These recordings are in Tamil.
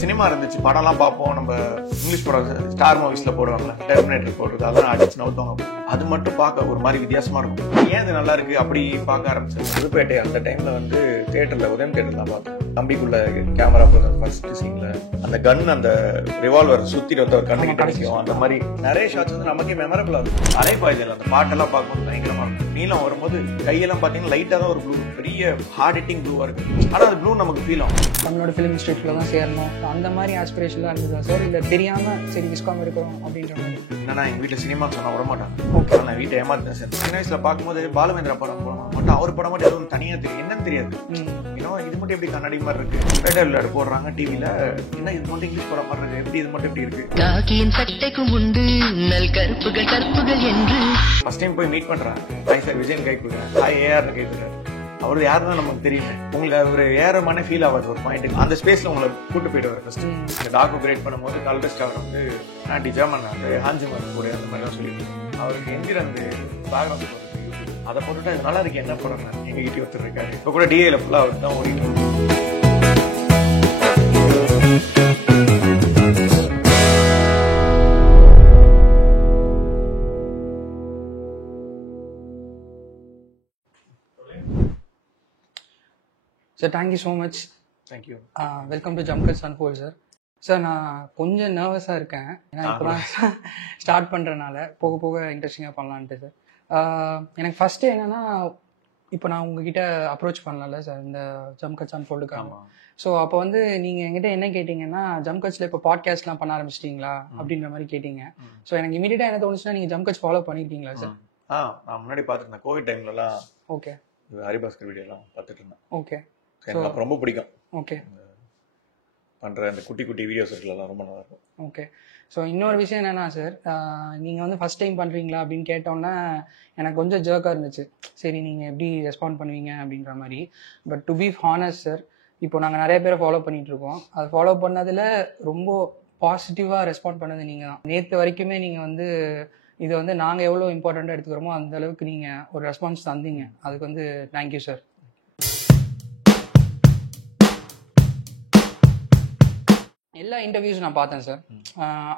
சினிமா இருந்துச்சு, படம்லாம் பார்ப்போம். நம்ம இங்கிலீஷ் படம் ஸ்டார் மூவிஸ்ல போடுவாங்கல்ல, டெர்மினேட்டர் போடுறது, அதெல்லாம் அடிச்சு நவுத்துவாங்க. அது மட்டும் பார்க்க ஒரு மாதிரி வித்தியாசமா இருக்கும். ஏன் இது நல்லா இருக்கு அப்படி பார்க்க ஆரம்பிச்சேன். புதுப்பேட்டை அந்த டைம்ல வந்து தியேட்டர்ல, உதயம் தியேட்டர்ல தான் பார்த்தேன். தம்பிக்குள்ள கேமரா போடுற ஃபர்ஸ்ட் சீன்ல அந்த கன், அந்த ரிவால்வர் சுத்திட்டு வந்து ஒரு கண்ணுக்கு கிடைக்கும். அந்த மாதிரி நிறைய ஷாட்ஸ் வந்து நமக்கே மெமரபிளா இருக்கும். அலைப்பாய்தல் அந்த பாட்டெல்லாம் பார்க்கும்போது பயங்கரமா இருக்கும். நீளம் வரும்போது கையெல்லாம் பார்த்தீங்கன்னா லைட்டா தான் ஒரு ப்ளூ, பெரிய ஹார்ட் ஹிட்டிங் ப்ளூவா இருக்கு. ஆனா அது ப்ளூ நமக்கு ஃபீல் ஆகும். நம்மளோட ஃபிலிம் இன்ஸ்டியூட்ல தான் சேரணும் அந்த மாதிரி ஆஸ்பிரேஷன்லாம் இருந்ததா சார்? இல்லை தெரியாம சரி விஸ்காம் எடுக்கிறோம் அப்படின்ற மாதிரி? என்னன்னா எங்க வீட்டுல சினிமா சொன்னா விட மாட்டாங்க. ஓகே, நான் வீட்டை ஏமாத்தேன் சார். சின்ன வயசுல பார்க்கும்போது பாலுமேந்திரா படம் போனோம் மட்டும், அவர் படம் மட்டும் எதுவும் தனியா தெரியும், என்னன்னு தெரியாது. இன்னும் இது மட்டும் எப்படி கண்ணாடி மாதிரி இருக்கு, பேட்டர் போடுறாங்க டிவில, என்ன இது மட்டும் இங்கிலீஷ் படம் மாதிரி இருக்கு, எப்படி இது மட்டும் எப்படி இருக்கு. நாகியின் சட்டைக்கும் உண்டு நல் கருப்புகள் கருப்புகள் என்று ஃபர்ஸ்ட் டைம் போய் மீட் பண்றேன். ஹாய் சார், விஜயன் கை கொடுக்குறேன். ஹாய் ஏஆர் கை கொடுக்குறேன். அவர் யாருன்னு நமக்கு தெரியுமே. உங்களுக்கு ஒரு ஏறமான ஃபீல் ஆகாது ஒரு பாயிண்ட். அந்த ஸ்பேஸ்ல உங்களை கூட்டு போயிடுவார். ஃபர்ஸ்ட் இந்த டாக்கு கிரேட் பண்ணும்போது கல்பெஸ்ட் அவர் வந்து ஆண்டி ஜெர்மன் அந்த ஹாஞ்சிமன் கூட அந்த மாதிரி தான் சொல்லிட்டு அவருக்கு எந்திர அந்த பேக்ரவுண்ட் அதை போட்டுட்டு அது நல்லா இருக்கு, என்ன படம் எங்க கிட்டே ஒருத்தர் இருக்காரு. இப்போ கூட டிஏல ஃபுல்லா அவருக்கு தான் ஓடிட்டு. Sir thank you so much. Thank you. Welcome to Jumpcuts unfold sir. Sir நான் கொஞ்சம் நர்வஸாக இருக்கேன், ஏன்னா இப்போ தான் ஸ்டார்ட் பண்ணுறனால போக போக இன்ட்ரெஸ்டிங்காக பண்ணலான்ட்டு சார். எனக்கு ஃபஸ்ட்டு என்னென்னா, இப்போ நான் உங்ககிட்ட அப்ரோச் பண்ணல சார் இந்த ஜம்கட்ஸ் அன்ஃபோல்டுக்காக. ஸோ அப்போ வந்து நீங்கள் என்கிட்ட என்ன கேட்டிங்கன்னா, ஜம்கட்ஸில் இப்போ பாட்காஸ்ட்லாம் பண்ண ஆரம்பிச்சிட்டிங்களா அப்படின்ற மாதிரி கேட்டிங்க. ஸோ எனக்கு இமீடியட்டாக என்ன தோணுச்சுன்னா, நீங்கள் ஜம்கட்ஸ் ஃபாலோ பண்ணியிருக்கீங்களா சார்? நான் முன்னாடி பார்த்துருந்தேன் கோவிட் டைம்லலாம். ஓகே, ஹரிபாஸ்கர் வீடியோலாம் பார்த்துட்டு இருந்தேன். ஓகே, எனக்கு ரொம்ப பிடிக்கும். ஓகே, பண்ணுற அந்த குட்டி குட்டி வீடியோஸ் இருக்குல்லாம் ரொம்ப நல்லா இருக்கும். ஓகே. ஸோ இன்னொரு விஷயம் என்னென்னா சார், நீங்கள் வந்து ஃபஸ்ட் டைம் பண்ணுறீங்களா அப்படின்னு கேட்டோன்னே எனக்கு கொஞ்சம் ஜர்க்காக இருந்துச்சு. சரி நீங்கள் எப்படி ரெஸ்பாண்ட் பண்ணுவீங்க அப்படின்ற மாதிரி. But to be honest sir, இப்போ நாங்கள் நிறைய பேரை ஃபாலோ பண்ணிகிட்ருக்கோம். அது ஃபாலோ பண்ணதில் ரொம்ப பாசிட்டிவாக ரெஸ்பாண்ட் பண்ணது நீங்கள் தான். நேற்று வரைக்குமே நீங்கள் வந்து இதை வந்து நாங்கள் எவ்வளோ இம்பார்ட்டண்ட்டாக எடுத்துக்கிறோமோ அந்த அளவுக்கு நீங்கள் ஒரு ரெஸ்பான்ஸ் தந்தீங்க. அதுக்கு வந்து தேங்க்யூ சார். எல்லா இன்டர்வியூஸும் நான் பார்த்தேன் சார்.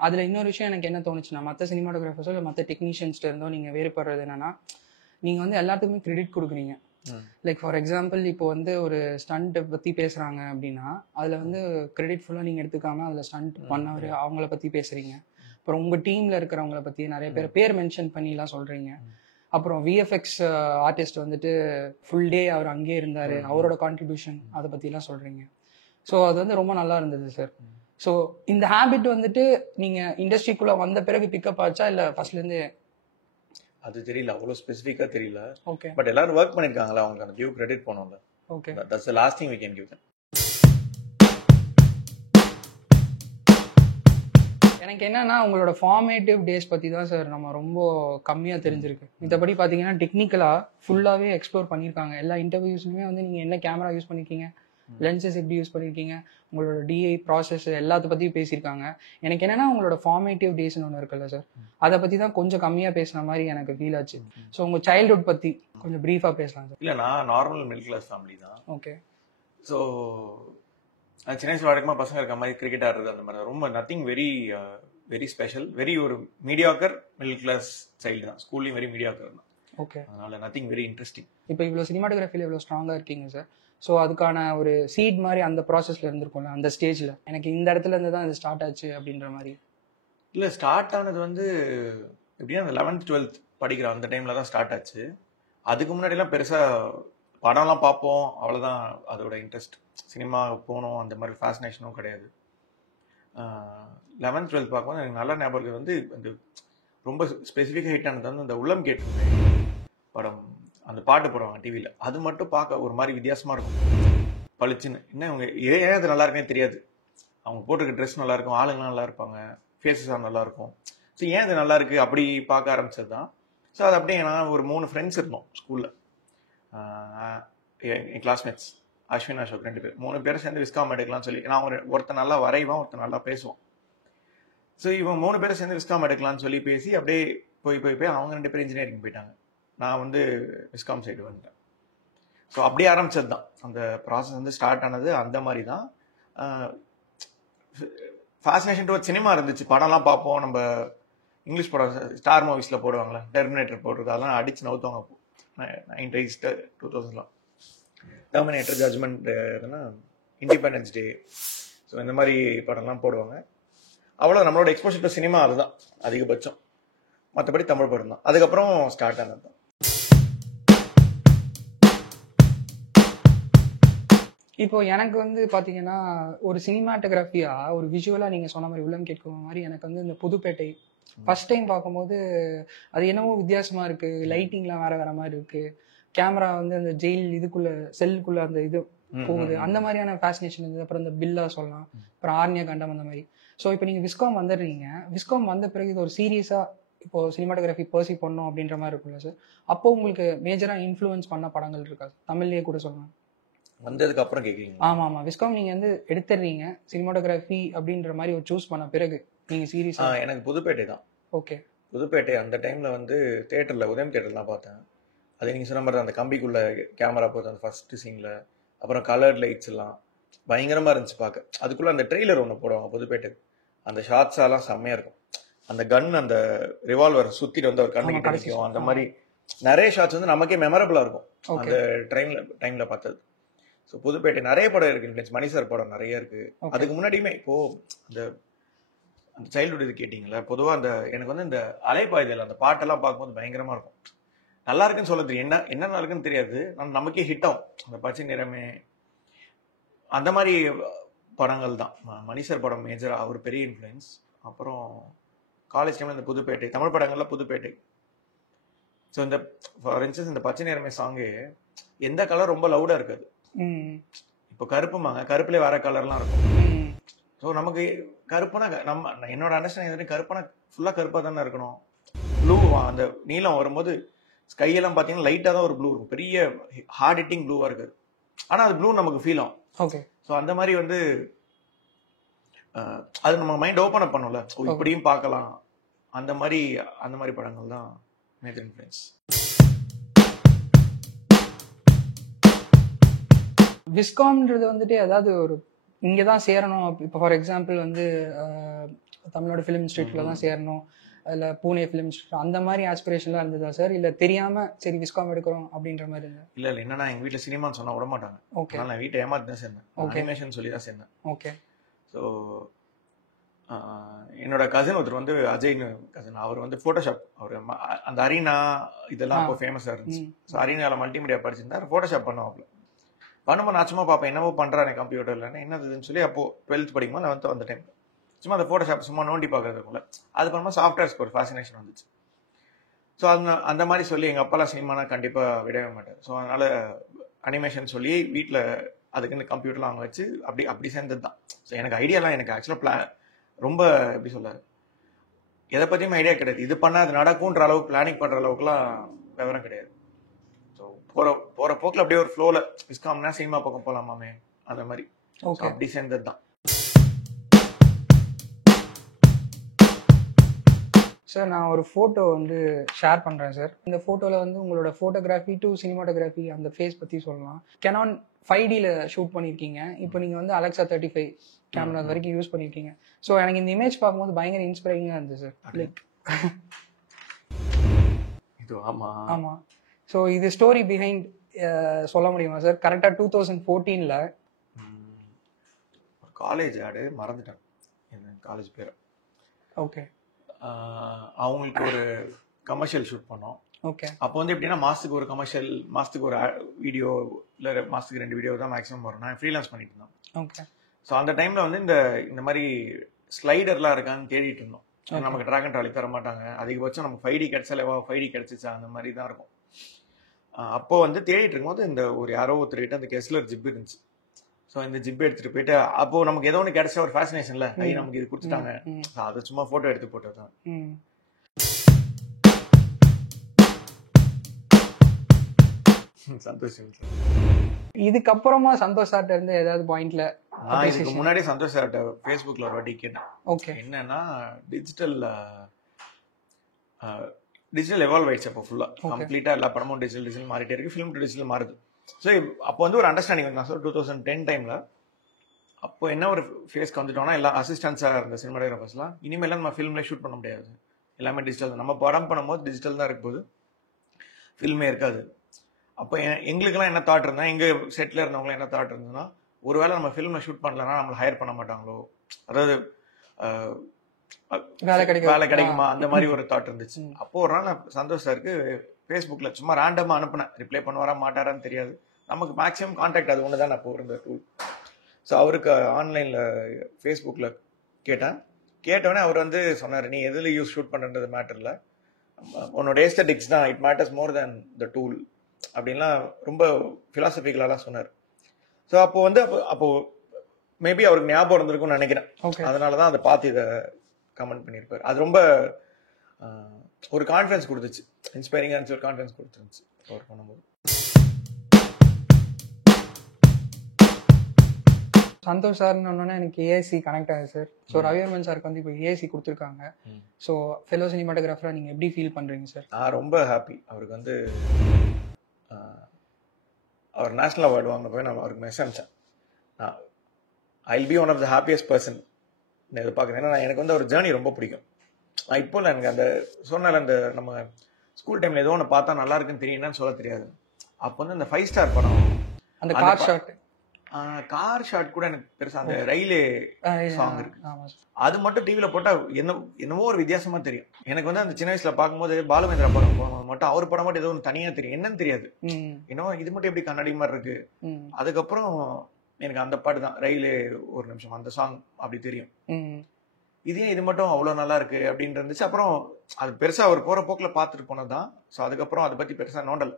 அதில் இன்னொரு விஷயம் எனக்கு என்ன தோணுச்சுன்னா, மற்ற சினிமாட்டோகிராஃபர்ஸோ இல்லை மற்ற டெக்னீஷியன்ஸ்ல இருந்தோ நீங்கள் வேறுபடுறது என்னன்னா, நீங்கள் வந்து எல்லாத்துக்குமே கிரெடிட் கொடுக்குறீங்க. லைக் ஃபார் எக்ஸாம்பிள், இப்போ வந்து ஒரு ஸ்டண்ட்டை பற்றி பேசுகிறாங்க அப்படின்னா அதில் வந்து கிரெடிட் ஃபுல்லாக நீங்கள் எடுத்துக்காமல் அதில் ஸ்டண்ட் பண்ணவர் அவங்கள பற்றி பேசுகிறீங்க. அப்புறம் உங்கள் டீமில் இருக்கிறவங்கள பற்றி நிறைய பேர் மென்ஷன் பண்ணிலாம் சொல்கிறீங்க. அப்புறம் விஎஃப்எக்ஸ் ஆர்டிஸ்ட் வந்துட்டு ஃபுல் டே அவர் அங்கேயே இருந்தார், அவரோட கான்ட்ரிபியூஷன் அதை பற்றிலாம் சொல்கிறீங்க. ஸோ அது வந்து ரொம்ப நல்லா இருந்தது சார். ஸோ இந்த ஹேபிட் வந்துட்டு நீங்கள் இண்டஸ்ட்ரிக்குள்ளே வந்த பிறகு பிக்கப் ஆச்சா இல்லை ஃபர்ஸ்ட்லேருந்து? அது தெரியல, அவ்வளோ ஸ்பெசிஃபிக்காக தெரியல. ஓகே, பட் எல்லாரும் ஒர்க் பண்ணியிருக்காங்களா, அவங்களுக்கு அந்த டியூ கிரெடிட் போனோம்ல. Okay, that's the last thing we can give them. எனக்கு என்னன்னா, உங்களோட ஃபார்மேட்டிவ் டேஸ் பற்றி தான் சார் நம்ம ரொம்ப கம்மியாக தெரிஞ்சிருக்கு. மத்தபடி பார்த்தீங்கன்னா டெக்னிக்கலாக ஃபுல்லாகவே எக்ஸ்ப்ளோர் பண்ணியிருக்காங்க. எல்லா இன்டர்வியூஸுமே வந்து நீங்கள் என்ன கேமரா யூஸ் பண்ணியிருக்கீங்க, லென்சஸ் எப்படி யூஸ் பண்ணியிருக்கீங்க, உங்களோட டிஐ ப்ராசஸ் எல்லாத்த பற்றியும் பேசியிருக்காங்க. எனக்கு என்னென்னா, உங்களோட ஃபார்மேட்டிவ் டேஸ்ன்னு ஒன்று இருக்குல்ல சார், அதை பற்றி தான் கொஞ்சம் கம்மியாக பேசுன மாதிரி எனக்கு ஃபீல் ஆச்சு. ஸோ உங்கள் சைல்ட்ஹுட் பற்றி கொஞ்சம் ப்ரீஃபாக பேசலாம் சார். இல்லை, நான் நார்மல் மிடில் கிளாஸ் ஃபேமிலி தான். ஓகே. ஸோ சின்ன வயசுல வழக்கமாக பசங்க இருக்க மாதிரி கிரிக்கெட் ஆடுறது அந்த மாதிரி ரொம்ப nothing very very special, very ஒரு மீடியாக்கர் மிடில் கிளாஸ் சைல்டு தான். ஸ்கூல்லையும் வெரி மீடியாக்கர் தான். ஓகே, அதனால நத்திங் வெரி இன்ட்ரெஸ்டிங். இப்போ இவ்வளோ சினிமாட்டோகிராஃபியில் இவ்வளோ ஸ்ட்ராங்காக இருக்கீங்க சார். ஸோ அதுக்கான ஒரு சீட் மாதிரி அந்த ப்ராசஸில் இருந்திருக்கும்ல, அந்த ஸ்டேஜில் எனக்கு இந்த இடத்துல இருந்து தான் இது ஸ்டார்ட் ஆச்சு அப்படின்ற மாதிரி? இல்லை, ஸ்டார்ட் ஆனது வந்து எப்படின்னா அந்த 11th 12th படிக்கிற அந்த டைமில் தான் ஸ்டார்ட் ஆச்சு. அதுக்கு முன்னாடிலாம் பெருசாக படம்லாம் பார்ப்போம், அவ்வளோதான். அதோட இன்ட்ரெஸ்ட் சினிமா போகணும் அந்த மாதிரி ஃபேசினேஷனும் கிடையாது. 11th 12th பார்க்கும்போது எனக்கு நல்ல ஞாபகம் வந்து அந்த ரொம்ப ஸ்பெசிஃபிக்காக ஹிட் ஆனது வந்து அந்த உள்ளம் கேட்டு படம், அந்த பாட்டு போடுவாங்க டிவியில். அது மட்டும் பார்க்க ஒரு மாதிரி வித்தியாசமாக இருக்கும், பளிச்சுன்னு. என்ன இவங்க ஏன் அது நல்லா இருக்குன்னே தெரியாது. அவங்க போட்டிருக்க ட்ரெஸ் நல்லா இருக்கும், ஆளுங்களாம் நல்லா இருப்பாங்க, ஃபேஸஸாக நல்லா இருக்கும். ஸோ ஏன் அது நல்லா இருக்கு அப்படி பார்க்க ஆரம்பிச்சது தான். ஸோ அது அப்படியே நான் ஒரு 3 ஃப்ரெண்ட்ஸ் இருந்தோம் ஸ்கூலில், என் கிளாஸ்மேட்ஸ் அஸ்வின் அசோக் 2 பேர், 3 பேரும் சேர்ந்து விஸ்காம் எடுக்கலாம்னு சொல்லி. நான் ஒருத்தன் நல்லா வரைவான், ஒருத்தன் நல்லா பேசுவான். ஸோ இவன் 3 பேரும் சேர்ந்து விஸ்காம் எடுக்கலாம்னு சொல்லி பேசி அப்படியே போய் அவங்க 2 பேரும் இன்ஜினியரிங் போயிட்டாங்க. நான் வந்து விஸ்காம் சைடு வந்துட்டேன். ஸோ அப்படியே ஆரம்பிச்சது தான் அந்த ப்ராசஸ் வந்து ஸ்டார்ட் ஆனது அந்த மாதிரி தான். ஃபேசினேஷன் டு சினிமா இருந்துச்சு. படம்லாம் பார்ப்போம். நம்ம இங்கிலீஷ் படம் ஸ்டார் மூவிஸில் போடுவாங்களே, டெர்மினேட்டர் போட்டிருக்கு, அதெல்லாம் அடிச்சு நவுத்துவாங்க. 90s 2000லாம் Terminator, judgement, Independence Day, so இந்த மாதிரி படம்லாம் போடுவாங்க. அவ்வளோ நம்மளோட எக்ஸ்போஷர் டு சினிமா அதுதான் அதிகபட்சம். மற்றபடி தமிழ் படம் தான். அதுக்கப்புறம் ஸ்டார்ட் ஆனது தான். இப்போ எனக்கு வந்து பாத்தீங்கன்னா ஒரு சினிமாட்டோகிராஃபியா ஒரு விஷுவலா நீங்க சொன்ன மாதிரி உள்ளம் கேட்கும் மாதிரி எனக்கு வந்து இந்த புதுப்பேட்டை ஃபர்ஸ்ட் டைம் பார்க்கும்போது அது என்னவோ வித்தியாசமா இருக்கு. லைட்டிங்லாம் வேற வேற மாதிரி இருக்கு. கேமரா வந்து அந்த ஜெயில் இதுக்குள்ள செல்லுக்குள்ள அந்த இது போகுது. அந்த மாதிரியான ஃபேசினேஷன் இருந்தது. அப்புறம் இந்த பில்லா சொல்லலாம், அப்புறம் ஆர்னியா கண்டம் அந்த மாதிரி. ஸோ இப்போ நீங்க விஸ்காம் வந்துடுறீங்க. விஸ்காம் வந்த பிறகு இது ஒரு சீரியஸா இப்போ சினிமாட்டோகிராஃபி பர்சீவ் பண்ணணும் அப்படின்ற மாதிரி இருக்கும்ல சார். அப்போ உங்களுக்கு மேஜரா இன்ஃப்ளூயன்ஸ் பண்ண படங்கள் இருக்கா? தமிழ்லயே கூட சொல்லலாம். வந்ததுக்கு அப்புறம் கேட்குறீங்க? ஆமா ஆமா. விஸ்காம் நீங்க வந்து எடுத்துடுறீங்க சினிமாட்டோகிராஃபி அப்படின்ற மாதிரி ஒரு சூஸ் பண்ண பிறகு நீங்க சீரியஸா? எனக்கு புதுப்பேட்டை தான். ஓகே. புதுப்பேட்டை அந்த டைம்ல வந்து தேட்டர்ல, உதயம் தேட்டர்ல தான் பார்த்தேன். அது நீங்க சொன்ன மாதிரி தான், அந்த கம்பிக்குள்ள கேமரா போகுது அந்த ஃபர்ஸ்ட் சீன்ல. அப்புறம் கலர்ட் லைட்ஸ் எல்லாம் பயங்கரமா இருந்துச்சு பார்க்க. அதுக்குள்ள அந்த ட்ரெய்லர் ஒன்று போடுவாங்க புதுப்பேட்டை. அந்த ஷார்ட்ஸ் எல்லாம் செம்மையா இருக்கும். அந்த கன், அந்த ரிவால்வர் சுத்திட்டு வந்து அவர் கண்ணுக்கு கிடைக்கும். அந்த மாதிரி நிறைய ஷார்ட்ஸ் வந்து நமக்கே மெமரபிளா இருக்கும் அந்த டைம்ல பார்த்தது. ஸோ புதுப்பேட்டை நிறைய படம் இருக்கு. மணி சார் படம் நிறைய இருக்கு. அதுக்கு முன்னாடியுமே இப்போ அந்த அந்த சைல்டுஹுட் இது கேட்டிங்களா, பொதுவாக அந்த எனக்கு வந்து இந்த அலைப்பாய்தல் அந்த பாட்டெல்லாம் பார்க்கும்போது பயங்கரமா இருக்கும். நல்லா இருக்குன்னு சொல்ல தெரியும், என்ன நல்லா இருக்குன்னு தெரியாது, நமக்கே ஹிட் ஆகும். அந்த பச்சை நிறமே அந்த மாதிரி படங்கள் தான். மணி சார் படம் மேஜரா அவர் பெரிய இன்ஃப்ளூயன்ஸ். அப்புறம் காலேஜ் டைம்ல இந்த புதுப்பேட்டை தமிழ் படங்கள்ல புதுப்பேட்டை. ஸோ இந்த ஃபார் இன்ஸ்டன்ஸ் இந்த பச்சை நிறமே சாங்கு எந்த கலர் ரொம்ப லவுடா இருக்காது. இப்போ கருப்புமாங்க, கருப்புலேயே வேற கலர்லாம் இருக்கும். ஸோ நமக்கு கருப்புனா என்னோட அண்டர்ஸ்டாண்டிங் கருப்புனா ஃபுல்லாக கருப்பாக தானே இருக்கணும். ப்ளூ அந்த நீளம் வரும்போது ஸ்கையெல்லாம் பார்த்தீங்கன்னா லைட்டாக தான் ஒரு ப்ளூ இருக்கும். பெரிய ஹார்ட் ஹிட்டிங் ப்ளூவாக இருக்காது. ஆனால் அது ப்ளூ நமக்கு ஃபீல் ஆகும். ஓகே. ஸோ அந்த மாதிரி வந்து அது நம்ம மைண்ட் ஓப்பன் அப் பண்ணும்ல, இப்படியும் பார்க்கலாம். அந்த மாதிரி படங்கள் தான் மேஜர் இன்ஃப்ளூயன்ஸ். விஸ்காம்ன்றது வந்துட்டு அதாவது ஒரு இங்கே தான் சேரணும். இப்போ ஃபார் எக்ஸாம்பிள் வந்து தமிழ்நாடு ஃபிலிம் இன்ஸ்டியூட்டில் தான் சேரணும், இல்லை பூனே ஃபிலிம் இன்ஸ்டியூட் அந்த மாதிரி ஆஸ்பிரேஷன்லாம் இருந்ததா சார்? இல்லை தெரியாம சரி விஸ்காம் எடுக்கிறோம் அப்படின்ற மாதிரி இருந்தா? இல்லை என்னன்னா எங்கள் வீட்டில் சினிமான்னு சொன்னால் விட மாட்டாங்க. ஓகே. நான் வீட்டை ஏமாத்தி தான் சேர்ந்தேன். அனிமேஷன் சொல்லி தான் சேர்ந்தேன். ஓகே. ஸோ என்னோட கசின் ஒருத்தர் வந்து அஜய்னு கசின், அவர் வந்து ஃபோட்டோஷாப், அவர் அந்த அரீனா இதெல்லாம் இப்போ ஃபேமஸாக இருந்துச்சு. ஸோ அரீனாவில் மல்டிமீடியா படிச்சிருந்தார். ஃபோட்டோஷாப் பண்ணுவாப்ல. பண்ணும்போது நான் சும்மா பார்ப்பேன், என்னவோ பண்ணுறாரு கம்ப்யூட்டரில், என்னதுன்னு சொல்லி. அப்போது 12th படிக்கும்போது 11th அந்த டைம் சும்மா அந்த ஃபோட்டோஷாப் சும்மா நோண்டி பார்க்கறதுக்குள்ள அது பண்ணும்போது சாஃப்ட்வேர்ஸ்க்கு ஒரு ஃபேசினேஷன் வந்துச்சு. ஸோ அந்த மாதிரி சொல்லி எங்கள் அப்பாலாம் சினிமானா கண்டிப்பாக விடவே மாட்டார். ஸோ அதனால் அனிமேஷன் சொல்லி வீட்டில் அதுக்குன்னு கம்ப்யூட்டர்லாம் அவங்க வச்சு அப்படி சேர்ந்தது தான். ஸோ எனக்கு ஐடியாலாம் எனக்கு ஆக்சுவலாக ரொம்ப எப்படி சொல்ல, எதை பற்றியுமே ஐடியா கிடையாது. இது பண்ணால் அது நடக்கும்ன்ற அளவுக்கு பிளானிங் பண்ணுற அளவுக்குலாம் விவரம் கிடையாது. ஸோ போகிற போக்கில் அப்படியே ஒரு ஃப்ளோவில் விஸ்காம்னா சினிமா பக்கம் போகலாமாமே அந்த மாதிரி அப்படி சேர்ந்தது தான். சார் நான் ஒரு ஃபோட்டோ வந்து ஷேர் பண்ணுறேன் சார். இந்த ஃபோட்டோவில் வந்து உங்களோட ஃபோட்டோகிராஃபி டு சினிமாட்டோகிராஃபி அந்த ஃபேஸ் பற்றி சொல்லலாம். Canon 5Dல ஷூட் பண்ணியிருக்கீங்க. இப்போ நீங்கள் வந்து Alexa 35 கேமரா வரைக்கும் யூஸ் பண்ணியிருக்கீங்க. ஸோ எனக்கு இந்த இமேஜ் பார்க்கும்போது பயங்கர இன்ஸ்பைரிங்காக இருந்துச்சு சார். லைக் இது ஆமாம். ஸோ இது ஸ்டோரி பிஹைண்ட் சொல்ல முடியுமா சார்? கரெக்டாக 2014ல் காலேஜ் ஆடு மறந்துட்டேன் என்ன காலேஜ் பேர். ஓகே. அவங்களுக்கு ஒரு கமர்ஷியல் ஷூட் பண்ணோம். ஓகே. அப்போ வந்து எப்படின்னா மாதத்துக்கு ஒரு கமர்ஷியல், மாதத்துக்கு ஒரு வீடியோ, இல்லை மாதத்துக்கு 2 வீடியோ தான் மேக்ஸிமம் வரும். நான் ஃப்ரீலான்ஸ் பண்ணிட்டு இருந்தோம். ஓகே. ஸோ அந்த டைமில் வந்து இந்த மாதிரி ஸ்லைடர்லாம் இருக்கான்னு தேடிட்டு இருந்தோம். நமக்கு ட்ராக் அண்ட் ட்ராலி தர மாட்டாங்க. அதிகபட்சம் நமக்கு 5D கிடைச்சாலே 5D கிடைச்சிச்சா அந்த மாதிரி தான் இருக்கும். அப்போ வந்து தேடிட்டு இருக்கும்போது இந்த ஒரு யாரோ ஒருத்தர்கிட்ட அந்த கெஸ்லர் ஜிப் இருந்துச்சு. ஸோ இந்த ஜிப் எடுத்துட்டு போயிட்டு அப்போ நமக்கு ஏதோ ஒன்று கிடைச்ச ஒரு ஃபேசினேஷன்ல நமக்கு இது கொடுத்துட்டாங்க. அதை சும்மா ஃபோட்டோ எடுத்து போட்டதுதான். சந்தோஷம். இதுக்கப்புறமா சந்தோஷ் சார்ட்ட இருந்து ஏதாவது பாயிண்ட்ல? இதுக்கு முன்னாடி சந்தோஷ் சார்ட்ட ஃபேஸ்புக்ல ஒரு வாட்டி கேட்டேன். ஓகே. என்னன்னா டிஜிட்டல் எவால்வ் ஆயிடுச்சு. அப்போ ஃபுல்லா கம்ப்ளீட்டா எல்லா படமும் டிஜிட்டல் மாறிட்டே இருக்கு. ஃபிலிம் டு டிஜிட்டல் மாறுது. ஸோ அப்போ வந்து ஒரு அண்டர்ஸ்டாண்டிங் வந்து 2010 டைம்ல அப்போ என்ன ஒரு ஃபேஸ்க்கு வந்துட்டோம்னா எல்லா அசிஸ்டன்ஸாக இருந்த சினிமாட்டோகிராஃபர்ஸ்லாம் இனிமேலாம் நம்ம ஃபிலிமில் ஷூட் பண்ண முடியாது, எல்லாமே டிஜிட்டல் தான். நம்ம படம் பண்ணும்போது டிஜிட்டல் தான் இருக்கும் போது ஃபில்மே இருக்காது. அப்போ எங்களுக்கெல்லாம் என்ன தாட் இருந்தால், எங்கள் செட்டில் இருந்தவங்களாம் என்ன தாட் இருந்ததுன்னா, ஒருவேளை நம்ம ஃபிலிமில் ஷூட் பண்ணலன்னா நம்மளை ஹையர் பண்ண மாட்டாங்களோ, அதாவது வேலை கிடைக்குமா அந்த மாதிரி ஒரு தாட் இருந்துச்சு. அப்போ ஒரு நாள் நான் சந்தோஷ் சாருக்கு ஃபேஸ்புக்கில் சும்மா ரேண்டமாக அனுப்புனேன். ரிப்ளை பண்ணுவாரா மாட்டாரான்னு தெரியாது, நமக்கு மேக்ஸிமம் கான்டாக்ட் அது ஒன்று தான் நான் இருந்த டூல். ஸோ அவருக்கு ஆன்லைனில் ஃபேஸ்புக்கில் கேட்டோடனே அவர் வந்து சொன்னார், நீ எதில் ஷூட் பண்ணுறது மேட்டர் இல்லை, உன்னோட ஏஸ்தட்டிக்ஸ் தான் it matters more than the tool அப்படின்லாம் ரொம்ப ஃபிலாசபிக்கலாலாம் சொன்னார். ஸோ அப்போ வந்து அப்போ மேபி அவருக்கு ஞாபகம் இருந்திருக்கும்னு நினைக்கிறேன். அதனால தான் அதை பார்த்து இதை கமெண்ட் பண்ணியிருப்பார். அது ரொம்ப ஒரு கான்ஃபிடன்ஸ் கொடுத்துச்சு, இன்ஸ்பைரிங்கான ஒரு கான்ஃபிடன்ஸ் கொடுத்துருந்துச்சு அவர் பண்ணும்போது. சந்தோஷ் சார்னு எனக்கு ஏஎஸ்சி கனெக்ட் ஆகுது சார். ஸோ ரவிவர்மன் சாருக்கு வந்து இப்போ ஏஎஸ்சி கொடுத்துருக்காங்க. ஸோ ஃபெலோ சினிமாட்டோகிராஃபராக நீங்கள் எப்படி ஃபீல் பண்ணுறீங்க சார்? நான் ரொம்ப ஹாப்பி. அவருக்கு வந்து அவர் நேஷனல் அவார்டு வாங்க போய் நான் அவருக்கு மெசேஜ் அனுப்பிச்சேன், I will be one of the happiest person எதிர்பார்க்குறேன். ஏன்னா எனக்கு வந்து அவர் ஜேர்னி ரொம்ப பிடிக்கும். நான் இப்போ இல்லை, எனக்கு அந்த சொன்னால அந்த நம்ம ஸ்கூல் டைமில் ஏதோ ஒன்று பார்த்தா நல்லா இருக்குன்னு தெரியும், என்னன்னு சொல்ல தெரியாது. அப்போ வந்து அந்த 5 ஸ்டார் படம், அந்த கார் ஷாட் கூட எனக்கு பெருசா, அந்த ரயிலே சாங் இருக்கு, அது மட்டும் டிவில போட்டா என்னவோ ஒரு வித்தியாசமா தெரியும். எனக்கு வந்து அந்த சின்ன வயசுல பார்க்கும்போது பாலுமேந்திரா படம் மட்டும், அவர் படம் மட்டும் ஏதோ ஒன்று தனியா தெரியும், என்னன்னு தெரியாது. இன்னும் இது மட்டும் எப்படி கண்ணாடி மாதிரி இருக்கு. அதுக்கப்புறம் எனக்கு அந்த பாட்டு தான், ரயிலே ஒரு நிமிஷம், அந்த சாங் அப்படி தெரியும். இதே இது மட்டும் அவ்வளவு நல்லா இருக்கு அப்படின்னு இருந்துச்சு. அப்புறம் அது பெருசா அவர் போற போக்குல பார்த்துட்டு போனதுதான். ஸோ அதுக்கப்புறம் அதை பத்தி பெருசா நோண்டல்.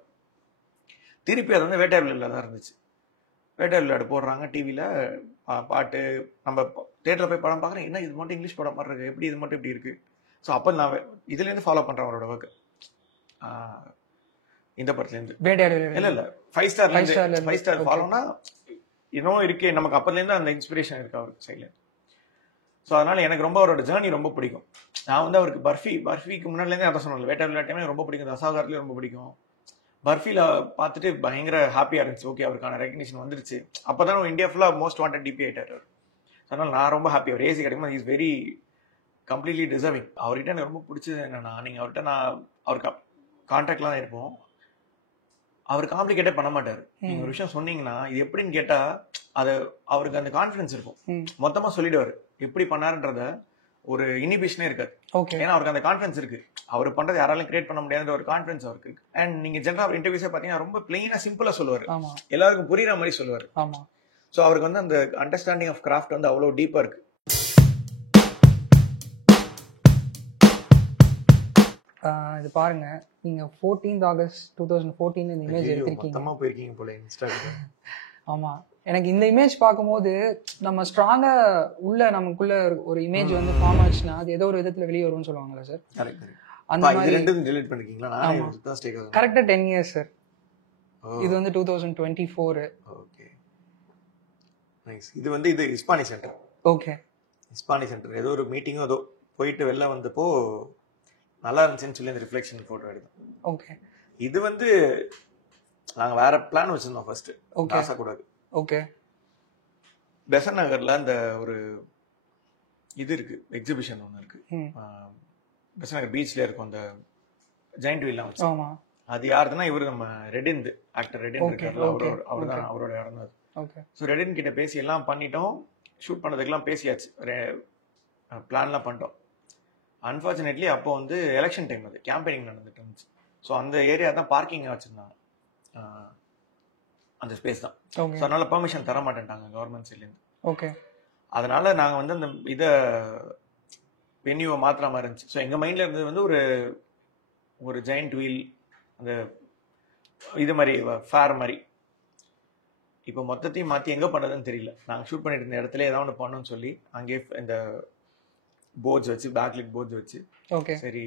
திருப்பி அது வந்து வேட்டையாடல தான் இருந்துச்சு. வேட்டையாடு விளையாடு போடுறாங்க டிவியில், பாட்டு. நம்ம தேட்டரில் போய் படம் பார்க்குறேன், என்ன இது மட்டும் இங்கிலீஷ் படம் மாதிரி இருக்கு, எப்படி இது மட்டும் இப்படி இருக்கு. ஸோ அப்போ நான் இதுலேருந்து ஃபாலோ பண்ணுறேன் அவரோட ஒர்க்கு. இந்த படத்துலேருந்து இல்லை 5 ஸ்டார் ஃபாலோனா இன்னும் இருக்கே நமக்கு, அப்போதுலேருந்து அந்த இன்ஸ்பிரேஷன் இருக்கு அவருக்கு சைடில். ஸோ அதனால எனக்கு ரொம்ப அவரோட ஜேர்னி ரொம்ப பிடிக்கும். நான் வந்து அவருக்கு பர்ஃபிக்கு முன்னாடிலேருந்தே அதை சொன்னேன், வேட்டையாடு விளையாட்டுமே ரொம்ப பிடிக்கும், தசாவதாரத்துலேயும் ரொம்ப பிடிக்கும். பர்ஃபில பார்த்துட்டு பயங்கர ஹாப்பியாக இருந்துச்சு. ஓகே, அவருக்கான ரெகக்னிஷன் வந்துருச்சு. அப்போ தான் இந்தியா ஃபுல்லாக மோஸ்ட் வாண்டட் டிபி ஆகிட்டார். அதனால் நான் ரொம்ப ஹாப்பி. அவர் ஏசி கிடைக்கும், இஸ் வெரி கம்ப்ளீட்லி டிசர்விங். அவர்கிட்ட எனக்கு ரொம்ப பிடிச்சது என்னன்னா, நீங்கள் அவர்கிட்ட அவருக்கு கான்டாக்ட்லாம் இருப்போம், அவர் காம்ப்ளிகேட்டே பண்ண மாட்டார். நீங்கள் ஒரு விஷயம் சொன்னீங்கன்னா இது எப்படின்னு கேட்டால் அது அவருக்கு அந்த கான்ஃபிடன்ஸ் இருக்கும், மொத்தமாக சொல்லிடுவார். எப்படி பண்ணாருன்றத ஒரு இனிபிஷனே இருக்காது. ஏன்னா அவருக்கு அந்த கான்ஃபிடன்ஸ் இருக்கு, அவர் பண்றது யாராலும் கிரியேட் பண்ண முடியாத ஒரு கான்ஃபிடன்ஸ் அவருக்கு இருக்கு. அண்ட் நீங்க ஜெனரல் இன்டர்வியூஸே பாத்தீங்கன்னா ரொம்ப பிளெயினா சிம்பிளா சொல்லுவாரு, எல்லாருக்கும் புரியுற மாதிரி சொல்லுவாரு. ஸோ அவருக்கு வந்து அந்த அண்டர்ஸ்டாண்டிங் ஆஃப் கிராஃப்ட் வந்து அவ்வளோ டீப்பா இருக்கு. இது பாருங்க, நீங்க 14th August 2014 இந்த இமேஜ் எடுத்திருக்கீங்க. மொத்தமா போயிருக்கீங்க போல இன்ஸ்டாகிராம். ஆமா, எனக்கு இந்த இமேஜ் பார்க்கும்போது நம்ம ஸ்ட்ராங்கா நமக்குள்ள ஒரு இமேஜ் வந்து ஃபார்ம் ஆச்சுன்னா அது ஏதோ ஒரு விதத்துல வெளியே வரும்னு சொல்லுவாங்களா சார்? அந்த மாதிரி ரெண்டும் டெலீட் பண்ணிருக்கீங்களா? நான் தான் ஸ்டேக் ஆகும். கரெக்ட்டா 10 years சார். இது வந்து 2024. Okay, nice. இது வந்து இது இஸ்பானி சென்டர். ஓகே, இஸ்பானி சென்டர் ஏதோ ஒரு மீட்டிங்கோ ஏதோ போயிட்டு வெளில வந்தப்போ நல்லா இருந்துச்சுன்னு சொல்லி அந்த ரிஃப்ளெக்ஷன் போட்டோ எடுத்தோம். ஓகே, இது வந்து நாங்க வேற பிளான் வச்சிருந்தோம் ஃபர்ஸ்ட். காசா கூடாது. ஓகே, பெசன் நகர்ல அந்த ஒரு இது இருக்கு, எக்ஸிபிஷன் ஒன்று இருக்கு. பெசன் நகர் பீச்ல இருக்கும் அந்த ஜெயண்ட் வீல்லாம் வச்சு. அது யாருதுன்னா இவரு நம்ம ரெடின் ஆக்டர் ரெடின் இருக்கார்ல, அவர் தான், அவரோட இடம் தான் அது. ஸோ ரெடின் கிட்ட பேசி எல்லாம் பண்ணிட்டோம், ஷூட் பண்ணதுக்கெல்லாம் பேசியாச்சு, பிளான்லாம் பண்ணிட்டோம். அன்ஃபார்ச்சுனேட்லி அப்போ வந்து எலெக்ஷன் டைம், அது கேம்பெயினிங் நடந்துட்டு இருந்துச்சு. ஸோ அந்த ஏரியா தான் பார்க்கிங் வச்சிருந்தாங்க, அந்த ஸ்பேஸ் தான். ஸோ அதனால பெர்மிஷன் தர மாட்டேன்ட்டாங்க கவர்மெண்ட் சைட்லேருந்து. ஓகே, அதனால நாங்கள் வந்து அந்த இதை வென்யூவை மாத்திர மாதிரி இருந்துச்சு. ஸோ எங்கள் மைண்டில் இருந்தது வந்து ஒரு ஜெயண்ட் வீல், அந்த இது மாதிரி ஃபேர் மாதிரி. இப்போ மொத்தத்தையும் மாற்றி எங்கே பண்ணுறதுன்னு தெரியல. நாங்கள் ஷூட் பண்ணிட்டு இருந்த இடத்துல ஏதாவது ஒன்று பண்ணணும்னு சொல்லி அங்கேயே இந்த போர்ட்ஸ் வச்சு, பேக்லிட் போர்ட்ஸ் வச்சு, ஓகே சரி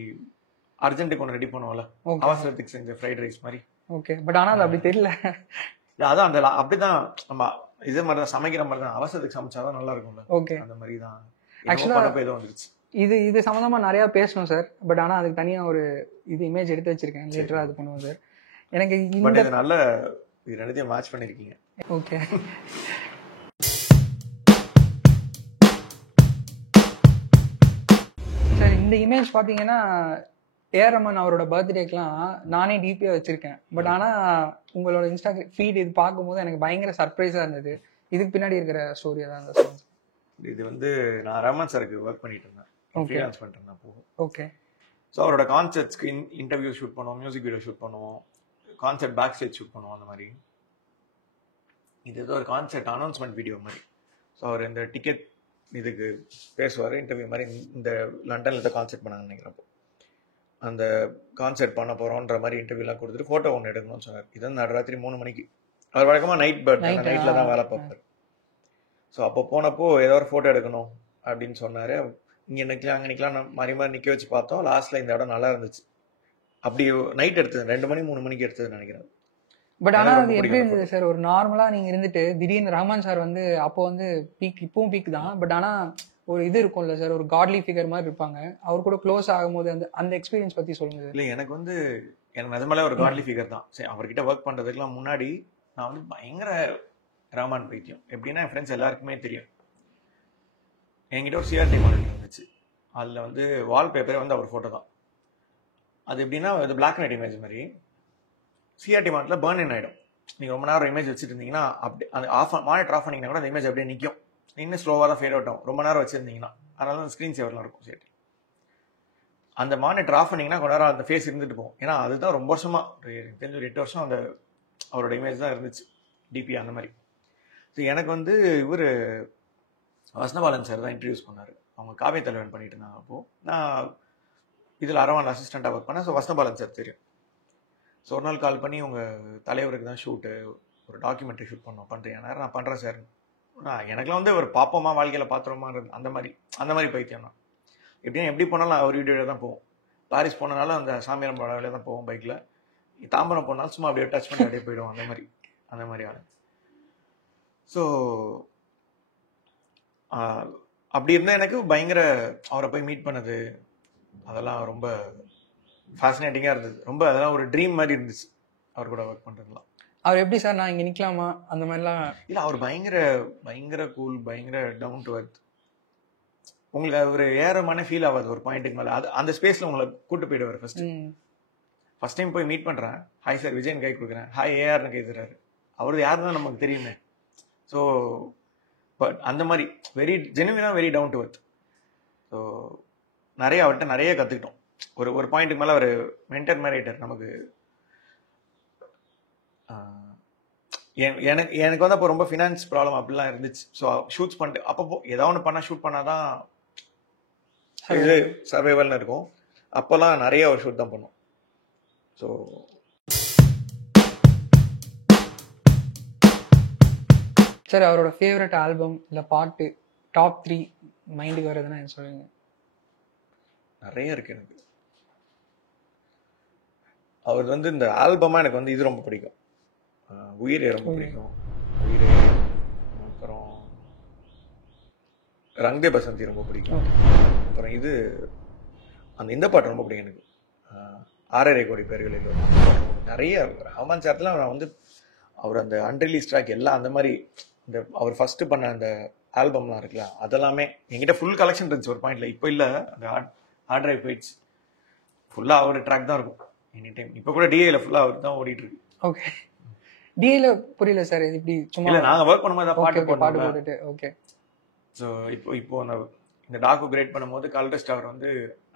அர்ஜென்ட்டுக்கு ஒன்று ரெடி பண்ணுவோம்ல, அவசரத்துக்கு செஞ்ச ஃப்ரைட் ரைஸ் மாதிரி. ஓகே, பட் ஆனால் அது அப்படி தெரியல. அதான் அந்த அப்படிதான் நம்ம இதே மாதிரி தான் சமைக்கிற மாதிரி தான், அவசரத்துக்கு சமைச்சாதான் நல்லா இருக்கும்ல. ஓகே, அந்த மாதிரி தான் ஆக்சுவலாக ஏதோ வந்துருச்சு. இது சம்மந்தமா நிறைய பேசணும் சார், பட் ஆனால் அதுக்கு தனியாக ஒரு இமேஜ் எடுத்து வச்சிருக்கேன், லேட்டராக அது பண்ணுவோம் சார். எனக்கு இந்த நல்ல இது ரெண்டுத்தையும் மேட்ச் பண்ணியிருக்கீங்க. ஓகே. இந்த இமேஜ் பார்த்தீங்கன்னா ஏஆர் ரஹ்மான் அவரோட பர்த்டேக்கெலாம் நானே டிபியாக வச்சுருக்கேன். பட் ஆனால் உங்களோட இன்ஸ்டாகிராம் ஃபீட் இது பார்க்கும்போது எனக்கு பயங்கர சர்ப்ரைஸாக இருந்தது. இதுக்கு பின்னாடி இருக்கிற ஸ்டோரி தான் அந்த சாங். இது வந்து நான் ரஹ்மான் சாருக்கு ஒர்க் பண்ணிட்டு இருந்தேன், ஃப்ரீலான்ஸ் பண்ணிட்டு இருந்தேன் அப்போ. ஓகே. ஸோ அவரோட கான்சர்ட்ஸ்க்கு இன்டர்வியூ ஷூட் பண்ணுவோம், மியூசிக் வீடியோ ஷூட் பண்ணுவோம், கான்சர்ட் பேக் ஸ்டேஜ் ஷூட் பண்ணுவோம். அந்த மாதிரி இது ஏதோ ஒரு கான்சர்ட் அனௌன்ஸ்மெண்ட் வீடியோ மாதிரி. ஸோ அவர் இந்த டிக்கெட் இதுக்கு பேசுவார், இன்டர்வியூ மாதிரி. இந்த லண்டனில் ஏதோ கான்சர்ட் பண்ணாங்கன்னு நினைக்கிறப்போ அந்த கான்சர்ட் பண்ண போகிறோன்ற மாதிரி இன்டர்வியூலாம் கொடுத்துட்டு ஃபோட்டோ ஒன்று எடுக்கணும்னு சொன்னார். இது வந்து நடுராத்திரி 3 மணிக்கு. அவர் வழக்கமாக நைட்டில் தான் வேலை பார்ப்பார். ஸோ அப்போ போனப்போ ஏதோ ஒரு ஃபோட்டோ எடுக்கணும் அப்படின்னு சொன்னார். இங்கே நிற்கலாம் அங்கே நிற்கலாம் மாறி மாறி நிற்க வச்சு பார்த்தோம். லாஸ்ட்டில் இந்த இடம் நல்லா இருந்துச்சு. அப்படி நைட் எடுத்தது 2 மணி 3 மணிக்கு எடுத்ததுன்னு நினைக்கிறேன். பட் ஆனால் அது எப்படி இருந்தது சார்? ஒரு நார்மலாக நீங்கள் இருந்துட்டு திடீர்னு ரஹ்மான் சார் வந்து அப்போ வந்து பீக், இப்பவும் பீக் தான். பட் ஆனால் ஒரு இது இருக்கும்ல சார், ஒரு காட்லி ஃபிகர் மாதிரி இருப்பாங்க. அவர் கூட க்ளோஸ் ஆகும்போது அந்த எக்ஸ்பீரியன்ஸ் பற்றி சொல்லுங்கள். இல்லை, எனக்கு நிஜமாலே ஒரு காட்லி ஃபிகர் தான். சரி, அவர்கிட்ட ஒர்க் பண்ணுறதுக்குலாம் முன்னாடி நான் வந்து பயங்கர ரஹ்மான் பைத்தியம். எப்படின்னா என் ஃப்ரெண்ட்ஸ் எல்லாருக்குமே தெரியும். என்கிட்ட ஒரு சிஆர்டி மாடல் இருந்துச்சு. அதில் வந்து வால்பேப்பரே வந்து அவர் ஃபோட்டோ தான். அது எப்படின்னா அது பிளாக் அண்ட் ஒயிட் இமேஜ் மாதிரி. சிஆர்டி மாடலில் பர்ன் இன் ஆகிடும். நீங்கள் ரொம்ப நேரம் இமேஜ் வச்சுட்டு இருந்தீங்கன்னா அப்படி அந்த மானிட்டர் ஆஃப் பண்ணிங்கன்னா கூட அந்த இமேஜ் அப்படியே நிற்கும். இன்னும் ஸ்லோவாக தான் ஃபேட் அவுட் ஆகும் ரொம்ப நேரம் வச்சுருந்தீங்கன்னா. அதனால அந்த ஸ்க்ரீன் சேவர்லாம் இருக்கும் சிஆர்டி. அந்த மானிட்டர் ஆஃப் பண்ணிங்கன்னா கொஞ்ச நேரம் அந்த ஃபேஸ் இருந்துட்டு போகும். ஏன்னா அதுதான் ரொம்ப வருஷமாக தெரிஞ்ச ஒரு 8 வருஷம் அந்த அவரோட இமேஜ் தான் இருந்துச்சு, டிபி அந்த மாதிரி. ஸோ எனக்கு வந்து இவர் வசனபாலன் சார் தான் இன்ட்ரடியூஸ் பண்ணார். அவங்க காவிய தலைவன் பண்ணிட்டு இருந்தாங்க. அப்போது நான் இதில் அரவான் அசிஸ்டண்ட்டாக ஒர்க் பண்ணேன். ஸோ வசனபாலன் சார் தெரியும். ஸோ ஒரு நாள் கால் பண்ணி உங்கள் தலைவருக்கு தான் ஷூட்டு, ஒரு டாக்குமெண்ட்ரி ஷூட் பண்ணுறேன். நான் பண்ணுறேன் சார். எனக்குலாம் வந்து ஒரு பாப்பமா வாழ்க்கையில் பாத்திரமா அந்த மாதிரி பைத்தியம் தான். எப்படின்னா எப்படி போனாலும் அவர் வீடியோவில் தான் போவோம். பாரிஸ் போனாலும் அந்த சாமியாரம் படவில தான் போவோம் பைக்கில். தாம்பரம் போனாலும் சும்மா அப்படியே டச் பண்ணி அப்படியே போயிடுவோம். அந்த மாதிரி ஆள். ஸோ அப்படி இருந்தால் எனக்கு பயங்கர அவரை போய் மீட் பண்ணது அதெல்லாம் ரொம்ப ஃபேசினேட்டிங்காக இருந்தது. ரொம்ப அதெல்லாம் ஒரு ட்ரீம் மாதிரி இருந்துச்சு அவர் கூட ஒர்க் பண்ணுறதுலாம். அவர் எப்படி சார் நான் இங்கே நிற்கலாமா அந்த மாதிரிலாம்? இல்லை, அவர் பயங்கர கூல், பயங்கர டவுன் டு எர்த். உங்களுக்கு அவர் ஏறமான ஃபீல் ஆகாது ஒரு பாயிண்ட்டுக்கு மேலே. அது அந்த ஸ்பேஸில் உங்களை கூட்டு போயிடுவார். ஃபர்ஸ்ட் டைம் போய் மீட் பண்ணுறேன். ஹாய் சார் விஜயன் கை கொடுக்குறேன். ஹாய் ஏஆர்னு கை தர்றாரு. அவரது யார் தான் நமக்கு தெரியுமே. ஸோ பட் அந்த மாதிரி ஜெனுவினாக very down to earth. So அவர்கிட்ட நிறைய கற்றுக்கிட்டோம். ஒரு பாயிண்ட்டுக்கு மேலே அவர் மென்டர் மேரேட்டர் நமக்கு. எனக்கு வந்து அப்போ ரொம்ப ஃபினான்ஸ் ப்ராப்ளம் அப்படிலாம் இருந்துச்சு. ஸோ ஷூட்ஸ் பண்ணிட்டு அப்பப்போ ஏதாவது ஒன்று பண்ணால் ஷூட் பண்ணாதான் இது சர்வைவல்னு இருக்கும். அப்போல்லாம் நிறைய ஒரு ஷூட் தான் பண்ணும். ஸோ சார் அவரோட ஃபேவரட் ஆல்பம் இல்லை பாட்டு டாப் 3 மைண்டுக்கு வருதுன்னா என்ன சொல்லுங்க? நிறைய இருக்கு எனக்கு. அவர் வந்து இந்த ஆல்பமாக எனக்கு வந்து இது ரொம்ப பிடிக்கும். உயிரே ரொம்ப பிடிக்கும். உயிரே. அப்புறம் ரங்தே பசந்தி ரொம்ப பிடிக்கும். அப்புறம் இது இந்த பாட்டு ரொம்ப பிடிக்கும் எனக்கு. 6.5 கோடி பேர்களில் நிறைய ரஹ்மான் சார்லாம் நான் வந்து அவர் அந்த அன்ரிலீஸ் ட்ராக் எல்லாம் அந்த மாதிரி இந்த அவர் ஃபர்ஸ்ட் பண்ண அந்த ஆல்பம்லாம் இருக்குல்ல அதெல்லாமே என்கிட்ட ஃபுல் கலெக்ஷன் இருந்துச்சு ஒரு பாயிண்ட்ல. இப்போ இல்லை, அந்த ஹார்ட் டிரைவ் போயிடுச்சு. ஃபுல்லாக அவர் ட்ராக் தான் இருக்கும் எனி டைம். இப்போ கூட டிஏல ஃபுல்லாக அவர் தான் ஓடிட்டு இருக்கு. ஓகே. டிஏல புரியல சார். இப்படி சும்மா இல்லை, நாங்கள் ஒர்க் பண்ணும்போது பாட்டு போட்டுட்டு. ஓகே. ஸோ இப்போ இந்த டாக்கு கிரேட் பண்ணும்போது கல்டஸ்ட் அவர் வந்து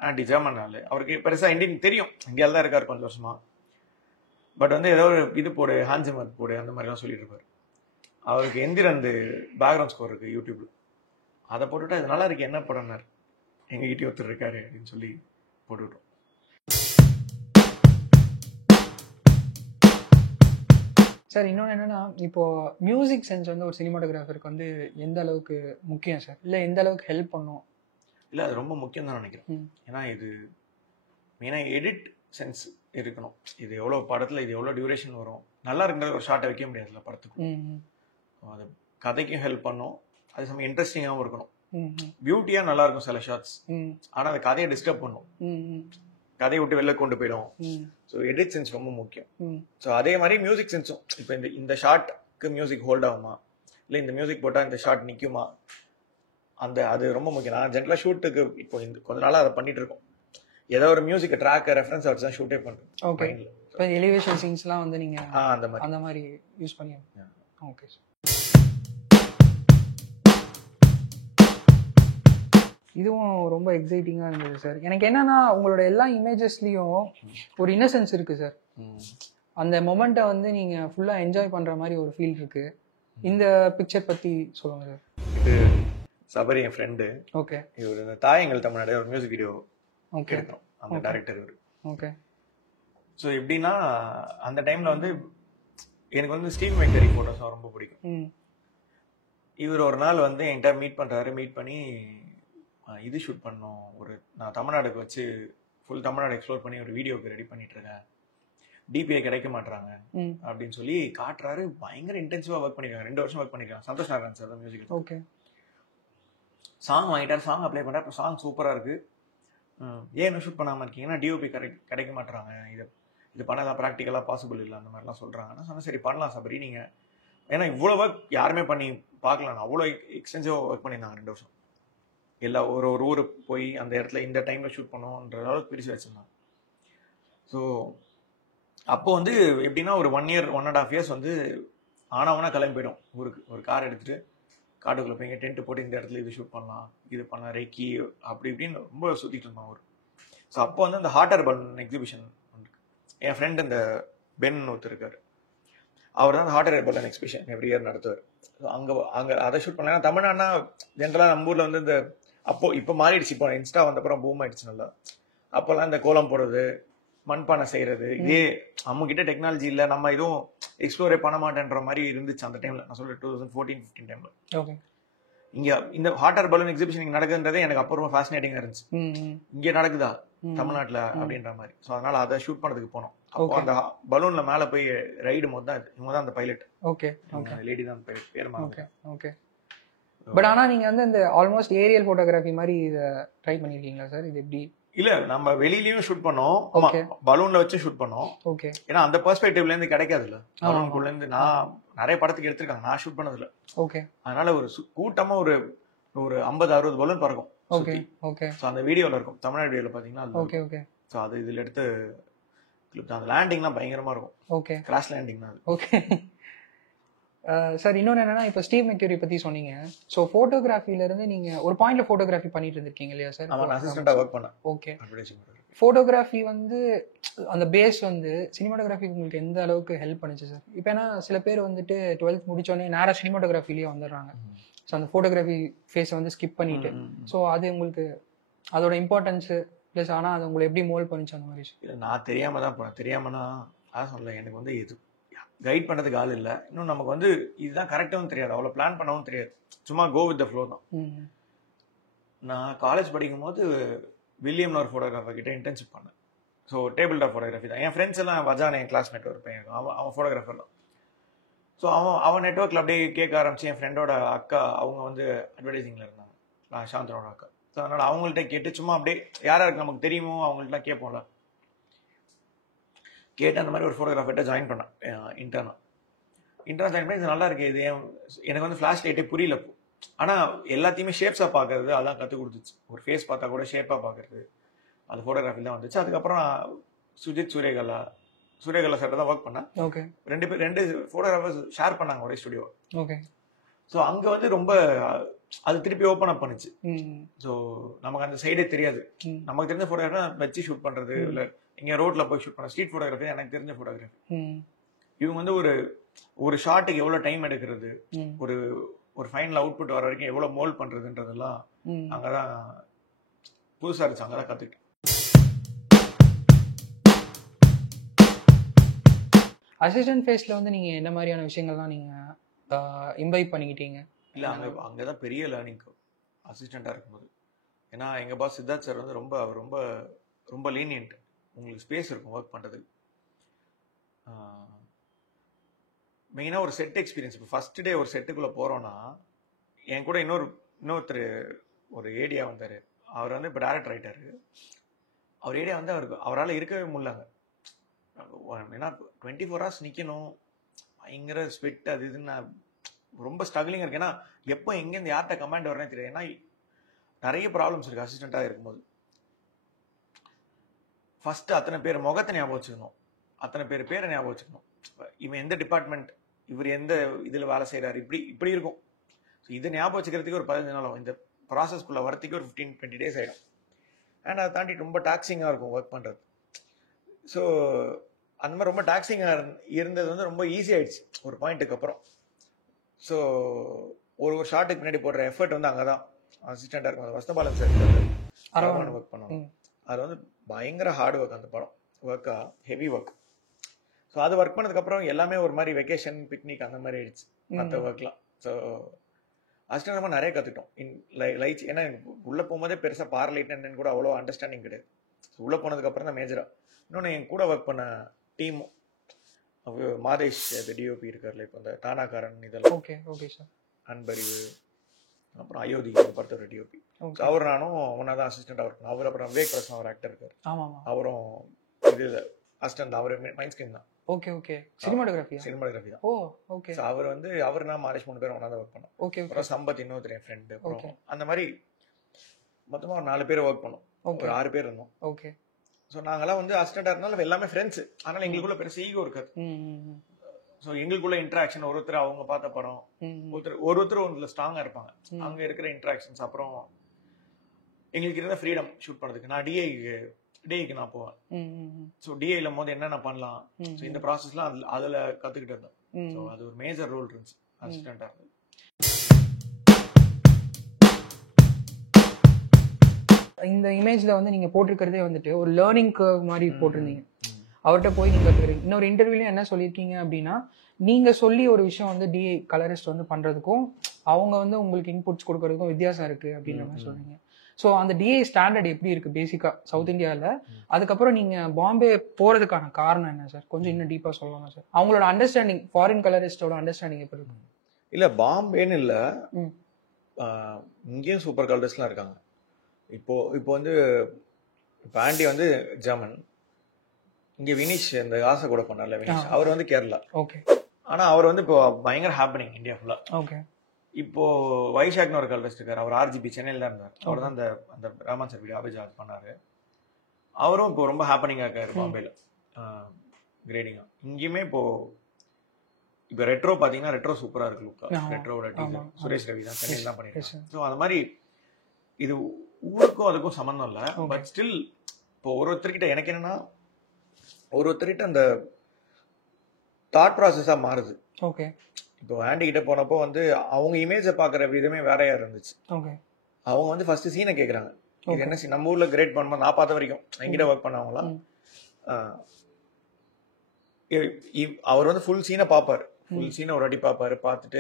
ஆன்டி ஜெர்மன் ஆள். அவருக்கு பெருசாக இந்தியன் தெரியும், இந்தியாவில் தான் இருக்கார் கொஞ்சம் வருஷமா. பட் வந்து ஏதோ ஒரு இது போடு, ஹான்சிமத் போடு, அந்த மாதிரிலாம் சொல்லிட்டு இருப்பார். அவருக்கு எந்திரன் பேக்ரவுண்ட் ஸ்கோர் இருக்கு யூடியூப்ல, அதை போட்டுவிட்டு அது நல்லா இருக்கு என்ன படம்னார். எங்ககிட்ட ஒருத்தர் இருக்காரு அப்படின்னு சொல்லி போட்டுவிட்டோம். சார் இன்னொன்று என்னன்னா, இப்போ மியூசிக் சென்ஸ் வந்து ஒரு சினிமாட்டோகிராஃபருக்கு வந்து எந்த அளவுக்கு முக்கியம் சார், இல்லை எந்த அளவுக்கு ஹெல்ப் பண்ணும்? இல்லை, அது ரொம்ப முக்கியம் தான் நினைக்கிறேன். ஏன்னா இது மெயினாக எடிட் சென்ஸ் இருக்கணும். இது எவ்வளோ படத்தில் இது எவ்வளோ டியூரேஷன் வரும், நல்லா இருக்கிற ஒரு ஷார்ட்டை வைக்க முடியாதுல்ல படத்துக்கு. அது கதைக்கும் ஹெல்ப் பண்ணும், அது சமயம் இன்ட்ரெஸ்டிங்காகவும் இருக்கணும். பியூட்டியாக நல்லா இருக்கும் சில ஷார்ட்ஸ், ஆனால் அந்த கதையை டிஸ்டர்ப் பண்ணும், கதையை விட்டு வெளில கொண்டு போயிடும். ஸோ எடிட் சென்ஸ் ரொம்ப முக்கியம். ஸோ அதே மாதிரி மியூசிக் சென்ஸும். இப்போ இந்த ஷார்ட்க்கு மியூசிக் ஹோல்ட் ஆகுமா, இல்லை இந்த மியூசிக் போட்டால் இந்த ஷார்ட் நிற்குமா, அது ரொம்ப முக்கியம். நான் ஜென்ரலாக ஷூட்டுக்கு இப்போ கொஞ்ச நாளாக அதை பண்ணிட்டு இருக்கோம். ஏதோ ஒரு மியூசிக் ட்ராக்கை ரெஃபரன்ஸ் வச்சு தான் ஷூட்டே பண்ணுறோம். ஓகே. இப்போ எலிவேஷன் சீன்ஸ்லாம் வந்து நீங்கள் அந்த மாதிரி யூஸ் பண்ணி. Okay sir. இதுவும் ரொம்ப எக்ஸைட்டிங்காக இருந்தது சார். எனக்கு என்னன்னா உங்களோட எல்லா இமேஜஸ்லேயும் ஒரு இன்னசென்ஸ் இருக்குது சார். அந்த மொமெண்ட்டை வந்து நீங்கள் ஃபுல்லாக என்ஜாய் பண்ணுற மாதிரி ஒரு ஃபீல் இருக்குது. இந்த பிக்சர் பற்றி சொல்லுங்கள் சார். இது சபரி என் ஃப்ரெண்டு. ஓகே. இவர் இந்த தாயங்கள் தமிழ்நாடு ஒரு மியூசிக் வீடியோ ஓகே எடுக்கிறோம். அந்த டைரக்டர் இவர். ஓகே. ஸோ எப்படின்னா அந்த டைமில் வந்து எனக்கு வந்து ஸ்டீவ் மெக்கரி ஃபோட்டோஸ் ரொம்ப பிடிக்கும். இவர் ஒரு நாள் வந்து என்கிட்ட மீட் பண்ணுறாரு. மீட் பண்ணி இது ஷூட் பண்ணோம், நான் தமிழ்நாடுக்கு வச்சு ஃபுல் தமிழ்நாடு எக்ஸ்ப்ளோர் பண்ணி ஒரு வீடியோக்கு ரெடி பண்ணிட்டு இருக்கேன், டிபிஐ கிடைக்க மாட்டாங்க அப்படின்னு சொல்லி காட்டுறாரு. பயங்கர இன்டென்சிவாக ஒர்க் பண்ணிருக்காங்க. 2 வருஷம் ஒர்க் பண்ணிருக்காங்க. சந்தோஷ் நாராயண் சார் தான் மியூசிக். ஓகே. சாங் வாங்கிட்டார், சாங் அப்ளை பண்ணுறாரு. இப்போ சாங் சூப்பராக இருக்கு. ஏன் ஷூட் பண்ணாமல் இருக்கீங்கன்னா டிஓபி கிடைக்க மாட்டாங்க, இது பண்ணலாம் ப்ராக்டிக்கலாக பாசிபிள் இல்லை அந்த மாதிரிலாம் சொல்கிறாங்க. நான் சொன்னேன் சரி பண்ணலாம் சபரி நீங்கள், ஏன்னா இவ்வளோ ஒர்க் யாருமே பண்ணி பார்க்கலாம். அவ்வளோ எக்ஸ்டென்சிவாக ஒர்க் பண்ணியிருந்தாங்க 2 வருஷம். எல்லா ஒரு ஊருக்கு போய் அந்த இடத்துல இந்த டைமில் ஷூட் பண்ணோன்ற அளவுக்கு பிரித்து வச்சுருந்தாங்க. ஸோ அப்போ வந்து எப்படின்னா ஒரு 1 year 1.5 years வந்து ஆனவனா கிளம்பி போயிடும் ஊருக்கு. ஒரு கார் எடுத்துகிட்டு காட்டுக்குள்ளே போய் இங்கே டென்ட் போட்டு இந்த இடத்துல இது ஷூட் பண்ணலாம், இது பண்ணலாம், ரெக்கி அப்படி இப்படின்னு ரொம்ப சுற்றிட்டு இருந்தோம் அவர். ஸோ அப்போ வந்து அந்த ஹாட் ஏர் பலூன் எக்ஸிபிஷன் என் ஃப்ரெண்டு இந்த பென் ஒருத்தர் இருக்கார், அவர் தான் அந்த hot air balloon exhibition every year நடத்துவார். ஸோ அங்கே அதை ஷூட் பண்ணலாம். தமிழ்நாடுனா ஜென்ரலாக நம்ம ஊரில் வந்து இந்த இப்போ மாறிடுச்சு. இப்போ இன்ஸ்டா வந்தப்புறம் பூம் ஆயிடுச்சு நல்லா. அப்போல்லாம் இந்த கோலம் போடுறது, மண்பானை செய்யறது, இதே நம்ம கிட்ட டெக்னாலஜி இல்லை, நம்ம எதுவும் எக்ஸ்ப்ளோரே பண்ண மாட்டேன்ற மாதிரி இருந்துச்சு அந்த டைம்ல. நான் சொல்றேன் 2014-15 டைம்ல. ஓகே. இங்க இந்த ஹாட் ஏர் பலூன் எக்ஸிபிஷன் இங்க நடக்குதுன்றதே எனக்கு அப்போ ரொம்ப ஃபேசினேட்டிங்கா இருந்துச்சு. இங்க நடக்குதா தமிழ்நாட்டுல அப்படின்ற மாதிரி. ஸோ அதனால அதை ஷூட் பண்ணதுக்கு போனோம். அப்போ அந்த பலூன்ல மேல போய் ரைடும் போது தான் இவங்க தான் அந்த பைலட். ஓகே. லேடி தான் பைலட் பேர். ஓகே. ஓகே. பட் ஆனா நீங்க வந்து இந்த ஆல்மோஸ்ட் ஏரியல் போட்டோகிராஃபி மாதிரி இதை ட்ரை பண்ணிருக்கீங்களா சார்? இது எப்படி? இல்ல நம்ம வெளியிலயும் ஷூட் பண்ணோம், பலூன்ல வச்சு ஷூட் பண்ணோம். ஓகே. ஏன்னா அந்த பெர்ஸ்பெக்டிவ்ல இருந்து கிடைக்காதுல்ல பலூனுக்குள்ள இருந்து. நான் நிறைய படத்துக்கு எடுத்திருக்காங்க, நான் ஷூட் பண்ணதுல. ஓகே. அதனால ஒரு கூட்டமா ஒரு 50-60 பலூன் பறக்கும். ஓகே. ஓகே. ஸோ அந்த வீடியோல இருக்கும், தமிழ்நாடு வீடியோல பாத்தீங்கன்னா. ஓகே. ஓகே. ஸோ அது இதுல எடுத்து கிளிப். அந்த லேண்டிங்லாம் பயங்கரமா இருக்கும். ஓகே. கிராஷ் லேண்டிங் தான். ஓகே. சார் இன்னொன்று என்னன்னா, இப்போ ஸ்டீவ் மெக்யூரி பற்றி சொன்னீங்க. ஸோ ஃபோட்டோகிராஃபிலேருந்து நீங்கள் ஒரு பாயிண்ட்ல ஃபோட்டோகிராஃபி பண்ணிட்டு இருந்திருக்கீங்க இல்லையா சார்? ஆமாம், அசிஸ்டண்டாக ஒர்க் பண்ணேன். ஓகே. ஃபோட்டோகிராஃபி வந்து அந்த பேஸ் வந்து சினிமாட்டோகிராஃபி உங்களுக்கு எந்த அளவுக்கு ஹெல்ப் பண்ணுச்சு சார்? இப்போ ஏன்னா சில பேர் வந்துட்டு 12th முடிச்சோடனே நேராக சினிமாட்டோகிராஃபிலேயே வந்துடுறாங்க. ஸோ அந்த ஃபோட்டோகிராஃபி ஃபேஸை வந்து ஸ்கிப் பண்ணிட்டு. ஸோ அது உங்களுக்கு அதோட இம்பார்ட்டன்ஸு ப்ளஸ் ஆனால் அது உங்களை எப்படி மோல்ட் பண்ணிச்சு அந்த மாதிரி? இல்லை, நான் தெரியாமல் தான் போனேன். தெரியாமன்னா அதான் சொல்லலை, எனக்கு வந்து இது கைட் பண்ணுறதுக்கு ஆள் இல்லை. இன்னும் நமக்கு வந்து இதுதான் கரெக்டாகவும் தெரியாது, அவ்வளோ பிளான் பண்ணவும் தெரியாது. சும்மா கோ வித் த ஃப்ளோ தான். நான் காலேஜ் படிக்கும் போது வில்லியம்னு ஒரு ஃபோட்டோகிராஃபர் கிட்ட இன்டர்ன்ஷிப் பண்ணேன். ஸோ டேபிள் டாப் ஃபோட்டோகிராஃபி தான். என் ஃப்ரெண்ட்ஸ் எல்லாம் வஜான் என் கிளாஸ்மேட் ஒரு பையன், அவன் ஃபோட்டோகிராஃபர் தான். ஸோ அவன் நெட்ஒர்க்கில் அப்படியே கேட்க ஆரம்பிச்சு. என் ஃப்ரெண்டோட அக்கா அவங்க வந்து அட்வர்டைசிங்கில் இருந்தாங்க, நான் சாந்தனோட அக்கா. ஸோ அதனால் அவங்கள்ட்ட கேட்டு சும்மா அப்படியே யாராருக்கு நமக்கு தெரியுமோ அவங்கள்ட்ட கேட்போம்ல, கேட்டு அந்த மாதிரி ஒரு ஃபோட்டோகிராஃபர்கிட்ட ஜாயின் பண்ணேன் இன்டர்னாக ஜாயின் பண்ணி. இது நல்லா இருக்கு, இது எனக்கு வந்து ஃப்ளாஷ் லைட்டே புரியல. ஆனால் எல்லாத்தையுமே ஷேப்ஸாக பார்க்கறது அதான் கற்றுக் கொடுத்துச்சு. ஒரு ஃபேஸ் பார்த்தா கூட ஷேப்பாக பார்க்கறது அது ஃபோட்டோகிராஃபி தான் வந்துச்சு. அதுக்கப்புறம் சுஜித் சூரியகலா சார் தான் ஒர்க் பண்ணேன். ஓகே. 2 ஃபோட்டோகிராஃபர்ஸ் ஷேர் பண்ணாங்க ஒரே ஸ்டுடியோ. ஓகே. ஸோ அங்கே வந்து ரொம்ப அது திருப்பி ஓப்பன் அப் பண்ணுச்சு. ஸோ நமக்கு அந்த சைடே தெரியாது. நமக்கு தெரிஞ்ச ஃபோட்டோகிராஃபி வச்சு ஷூட் பண்ணுறது, இல்லை இங்கே ரோட்ல போய் ஷூட் பண்ண ஸ்ட்ரீட் ஃபோட்டோகிராஃபி எனக்கு தெரிஞ்ச ஃபோட்டோகிராஃபி. இவங்க வந்து ஒரு ஷாட்டுக்கு எவ்வளோ டைம் எடுக்கிறது, ஒரு ஃபைனல் அவுட்புட் வர வரைக்கும் எவ்வளோ மோல்ட் பண்ணுறதுன்றதெல்லாம் அங்கே தான் புதுசாக இருந்துச்சு, அங்கே தான் கற்றுக்கிட்டேன். அசிஸ்டன்ட் ஃபேஸில் வந்து நீங்கள் என்ன மாதிரியான விஷயங்கள்லாம் நீங்கள் இம்பைப் பண்ணிக்கிட்டீங்க? இல்லை, அங்கே தான் பெரிய லேர்னிங் அசிஸ்டண்ட்டாக இருக்கும்போது. ஏன்னா எங்கள் பாஸ் சித்தார்த் சார் வந்து ரொம்ப ரொம்ப லீனியன்ட். உங்களுக்கு ஸ்பேஸ் இருக்கும் ஒர்க் பண்ணுறதுக்கு. மெயினாக ஒரு செட் எக்ஸ்பீரியன்ஸ். இப்போ ஃபஸ்ட் டே ஒரு செட்டுக்குள்ளே போகிறோன்னா, என் கூட இன்னொருத்தர் ஒரு ஏடியா வந்தார். அவர் வந்து இப்போ டேரக்டர் ஆகிட்டார். அவர் ஏடியா வந்து அவரால் இருக்கவே முடியலங்க. ஏன்னா 24 hours நிற்கணும், பயங்கர ஸ்வெட், அது இதுன்னு ரொம்ப ஸ்ட்ரகிளிங்காக இருக்குது. ஏன்னா எப்போ எங்கேருந்து யார்கிட்ட கமாண்ட் வரனே தெரியாது. ஏன்னா நிறைய ப்ராப்ளம்ஸ் இருக்குது அசிஸ்டண்ட்டாக இருக்கும்போது. ஃபஸ்ட்டு அத்தனை பேர் முகத்தை ஞாபகம் வச்சுக்கணும், அத்தனை பேரை ஞாபகம் வச்சுக்கணும். இவன் எந்த டிபார்ட்மெண்ட், இவர் எந்த இதில் வேலை செய்கிறாரு, இப்படி இருக்கும். ஸோ இதை ஞாபகம் வச்சுக்கிறதுக்கு ஒரு 15 நாள் ஆகும். இந்த ப்ராசஸ்க்குள்ளே வரத்துக்கு ஒரு 15-20 days ஆகிடும். அண்ட் அதை தாண்டி ரொம்ப டாக்ஸிங்காக இருக்கும் ஒர்க் பண்ணுறது. ஸோ அந்த மாதிரி ரொம்ப டாக்ஸிங்காக இருந்தது வந்து ரொம்ப ஈஸி ஆகிடுச்சு ஒரு பாயிண்ட்டுக்கு அப்புறம். ஸோ ஒரு ஷார்ட்டுக்கு பின்னாடி போடுற எஃபர்ட் வந்து அங்கே தான் அசிஸ்டண்ட்டாக இருக்கும். அந்த வஸ்தபாலன் சார் ஒர்க் பண்ணுவோம். அது வந்து பயங்கர ஹார்ட் ஒர்க், அந்த படம் ஒர்க்காக ஹெவி ஒர்க். ஸோ அது ஒர்க் பண்ணதுக்கப்புறம் எல்லாமே ஒரு மாதிரி வெக்கேஷன் பிக்னிக் அந்த மாதிரி ஆயிடுச்சு மற்ற ஒர்க்லாம். ஸோ அசிஸ்டன்ட் நம்ம நிறைய கற்றுக்கிட்டோம் லைட்ஸ். ஏன்னா உள்ளே போகும்போதே பெருசாக பார் லைட் என்னன்னு கூட அவ்வளோ அண்டர்ஸ்டாண்டிங் கிடையாது. ஸோ உள்ளே போனதுக்கப்புறம் தான் மேஜராக. இன்னொன்று என் கூட ஒர்க் பண்ண டீமும் மாதேஷ் டிஓபி இருக்கார்ல, இப்போ இந்த தானாக்காரன் இதெல்லாம், ஓகே ஓகே சார், அன்பறிவு, அப்புறம் அயோத்தி பொறுத்தவரை டிஓபி. ஸோ அவர் நானும் ஒன்றா தான் அசிஸ்டண்ட்டாக ஒர்க் பண்ணோம். அவர் அப்புறம் விவேக் பிரசன் அவர் ஆக்டர் இருக்கார், அவரும் இது அசிஸ்டன்ட், அவர் மைண்ட் ஸ்கிரீன் தான். ஓகே ஓகே, சினிமாட்டோகிராஃபி தான். ஓ ஓகே. ஸோ அவர் வந்து நான் மாதேஷ் 3 பேரும் ஒன்றா தான் ஒர்க் பண்ணோம். ஓகே. அப்புறம் சம்பத் இன்னொருத்தர் என் ஃப்ரெண்டு, அப்புறம் அந்த மாதிரி மொத்தமாக ஒரு 4 பேர் ஒர்க் பண்ணோம். ஒரு 6 பேர் இருந்தோம். ஓகே. ஸோ நாங்களாம் வந்து அசிஸ்டண்ட்டாக இருந்தாலும் எல்லாமே ஃப்ரெண்ட்ஸ். அதனால் எங்களுக்குள்ள பெருசு ஈகோ இருக்காது. ஸோ எங்களுக்குள்ள இன்ட்ராக்ஷன், ஒருத்தர் அவங்க பார்த்த படம், ஒருத்தர் ஒன்றில் ஸ்ட்ராங்காக இருப்பாங்க. அங்கே இருக்கிற இன்ட்ராக்ஷன்ஸ், அப்புறம் எங்களுக்கு இருந்த ஃப்ரீடம் ஷூட் பண்ணுறதுக்கு. நான் டிஐக்கு நான் போவேன். ஸோ டிஐல போது என்னென்ன பண்ணலாம், ஸோ இந்த ப்ராசஸ்லாம் அதில் கற்றுக்கிட்டு இருந்தேன். ஸோ அது ஒரு மேஜர் ரோல் இருந்துச்சு அசிஸ்டண்ட்டாக இருந்தது. இந்த இமேஜ்ல வந்து நீங்க போட்டிருக்கிறதே வந்துட்டு ஒரு லேர்னிங் கர்வ் மாதிரி போட்டிருந்தீங்க. அவர்கிட்ட போய் நீங்க கற்றுக்கிறீங்க. இன்னொரு இன்டர்வியூல என்ன சொல்லியிருக்கீங்க அப்படின்னா, நீங்க சொல்லி ஒரு விஷயம் வந்து டிஐ கலரிஸ்ட் வந்து பண்றதுக்கும் அவங்க வந்து உங்களுக்கு இன்புட்ஸ் கொடுக்கறதுக்கும் வித்தியாசம் இருக்கு அப்படின்ற மாதிரி சொல்றீங்க. ஸோ அந்த டிஐ ஸ்டாண்டர்ட் எப்படி இருக்கு பேசிக்கா சவுத் இந்தியாவில்? அதுக்கப்புறம் நீங்க பாம்பே போறதுக்கான காரணம் என்ன சார்? கொஞ்சம் இன்னும் டீப்பா சொல்லலாம் சார். அவங்களோட அண்டர்ஸ்டாண்டிங், ஃபாரின் கலரிஸ்டோட அண்டர்ஸ்டாண்டிங் எப்படி இருக்கு? இல்ல பாம்பேன்னு இல்லை, இங்கேயும் சூப்பர் கலரிஸ்ட்லாம் இருக்காங்க. இப்போ வந்து ஆண்டி வந்து ஜெர்மன், இங்கே வினிஷ் இந்த ஆசை கூட பண்ணார்ல வினிஷ், அவர் வந்து கேரளா. ஓகே. ஆனால் அவர் வந்து இப்போ பயங்கர ஹாப்பனிங் இந்தியா ஃபுல்லாக. ஓகே. இப்போ வைஷாக்னு ஒரு கலரிஸ்ட் இருக்கார், அவர் ஆர்ஜிபி சென்னையில் தான் இருந்தார். அவர் தான் அந்த ராமன் சார் வீடியோ ஆபிஜாத் பண்ணார். அவரும் இப்போ ரொம்ப ஹாப்பனிங்காக இருக்கார் பாம்பேல கிரேடிங்காக. இங்கேயுமே இப்போ ரெட்ரோ பார்த்தீங்கன்னா ரெட்ரோ சூப்பராக இருக்கு லுக்கா. ரெட்ரோட டீம் சுரேஷ் ரவி தான் சென்னையில் தான் பண்ணியிருக்காங்க. ஸோ அது மாதிரி இது ஊருக்கும் அதுக்கும் சம்மந்தம் இல்லை. பட் ஸ்டில் இப்போ ஒருத்தர்கிட்ட எனக்கு என்னன்னா, ஒருத்தர்கிட்ட அந்த தாட் ப்ராசஸாக மாறுது. ஓகே. இப்போ ஆண்டி கிட்ட போனப்போ வந்து அவங்க இமேஜை பார்க்குற விதமே வேறையா இருந்துச்சு. ஓகே. அவங்க வந்து ஃபர்ஸ்ட் சீனை கேட்குறாங்க. இது என்ன சீன், நம்ம ஊரில் கிரேட் பண்ணும்போது நான் பார்த்த வரைக்கும் எங்கிட்ட ஒர்க் பண்ணவங்களாம் அவர் வந்து ஃபுல் சீனை பார்ப்பார். ஃபுல் சீனை ஒரு அடி பார்ப்பாரு. பார்த்துட்டு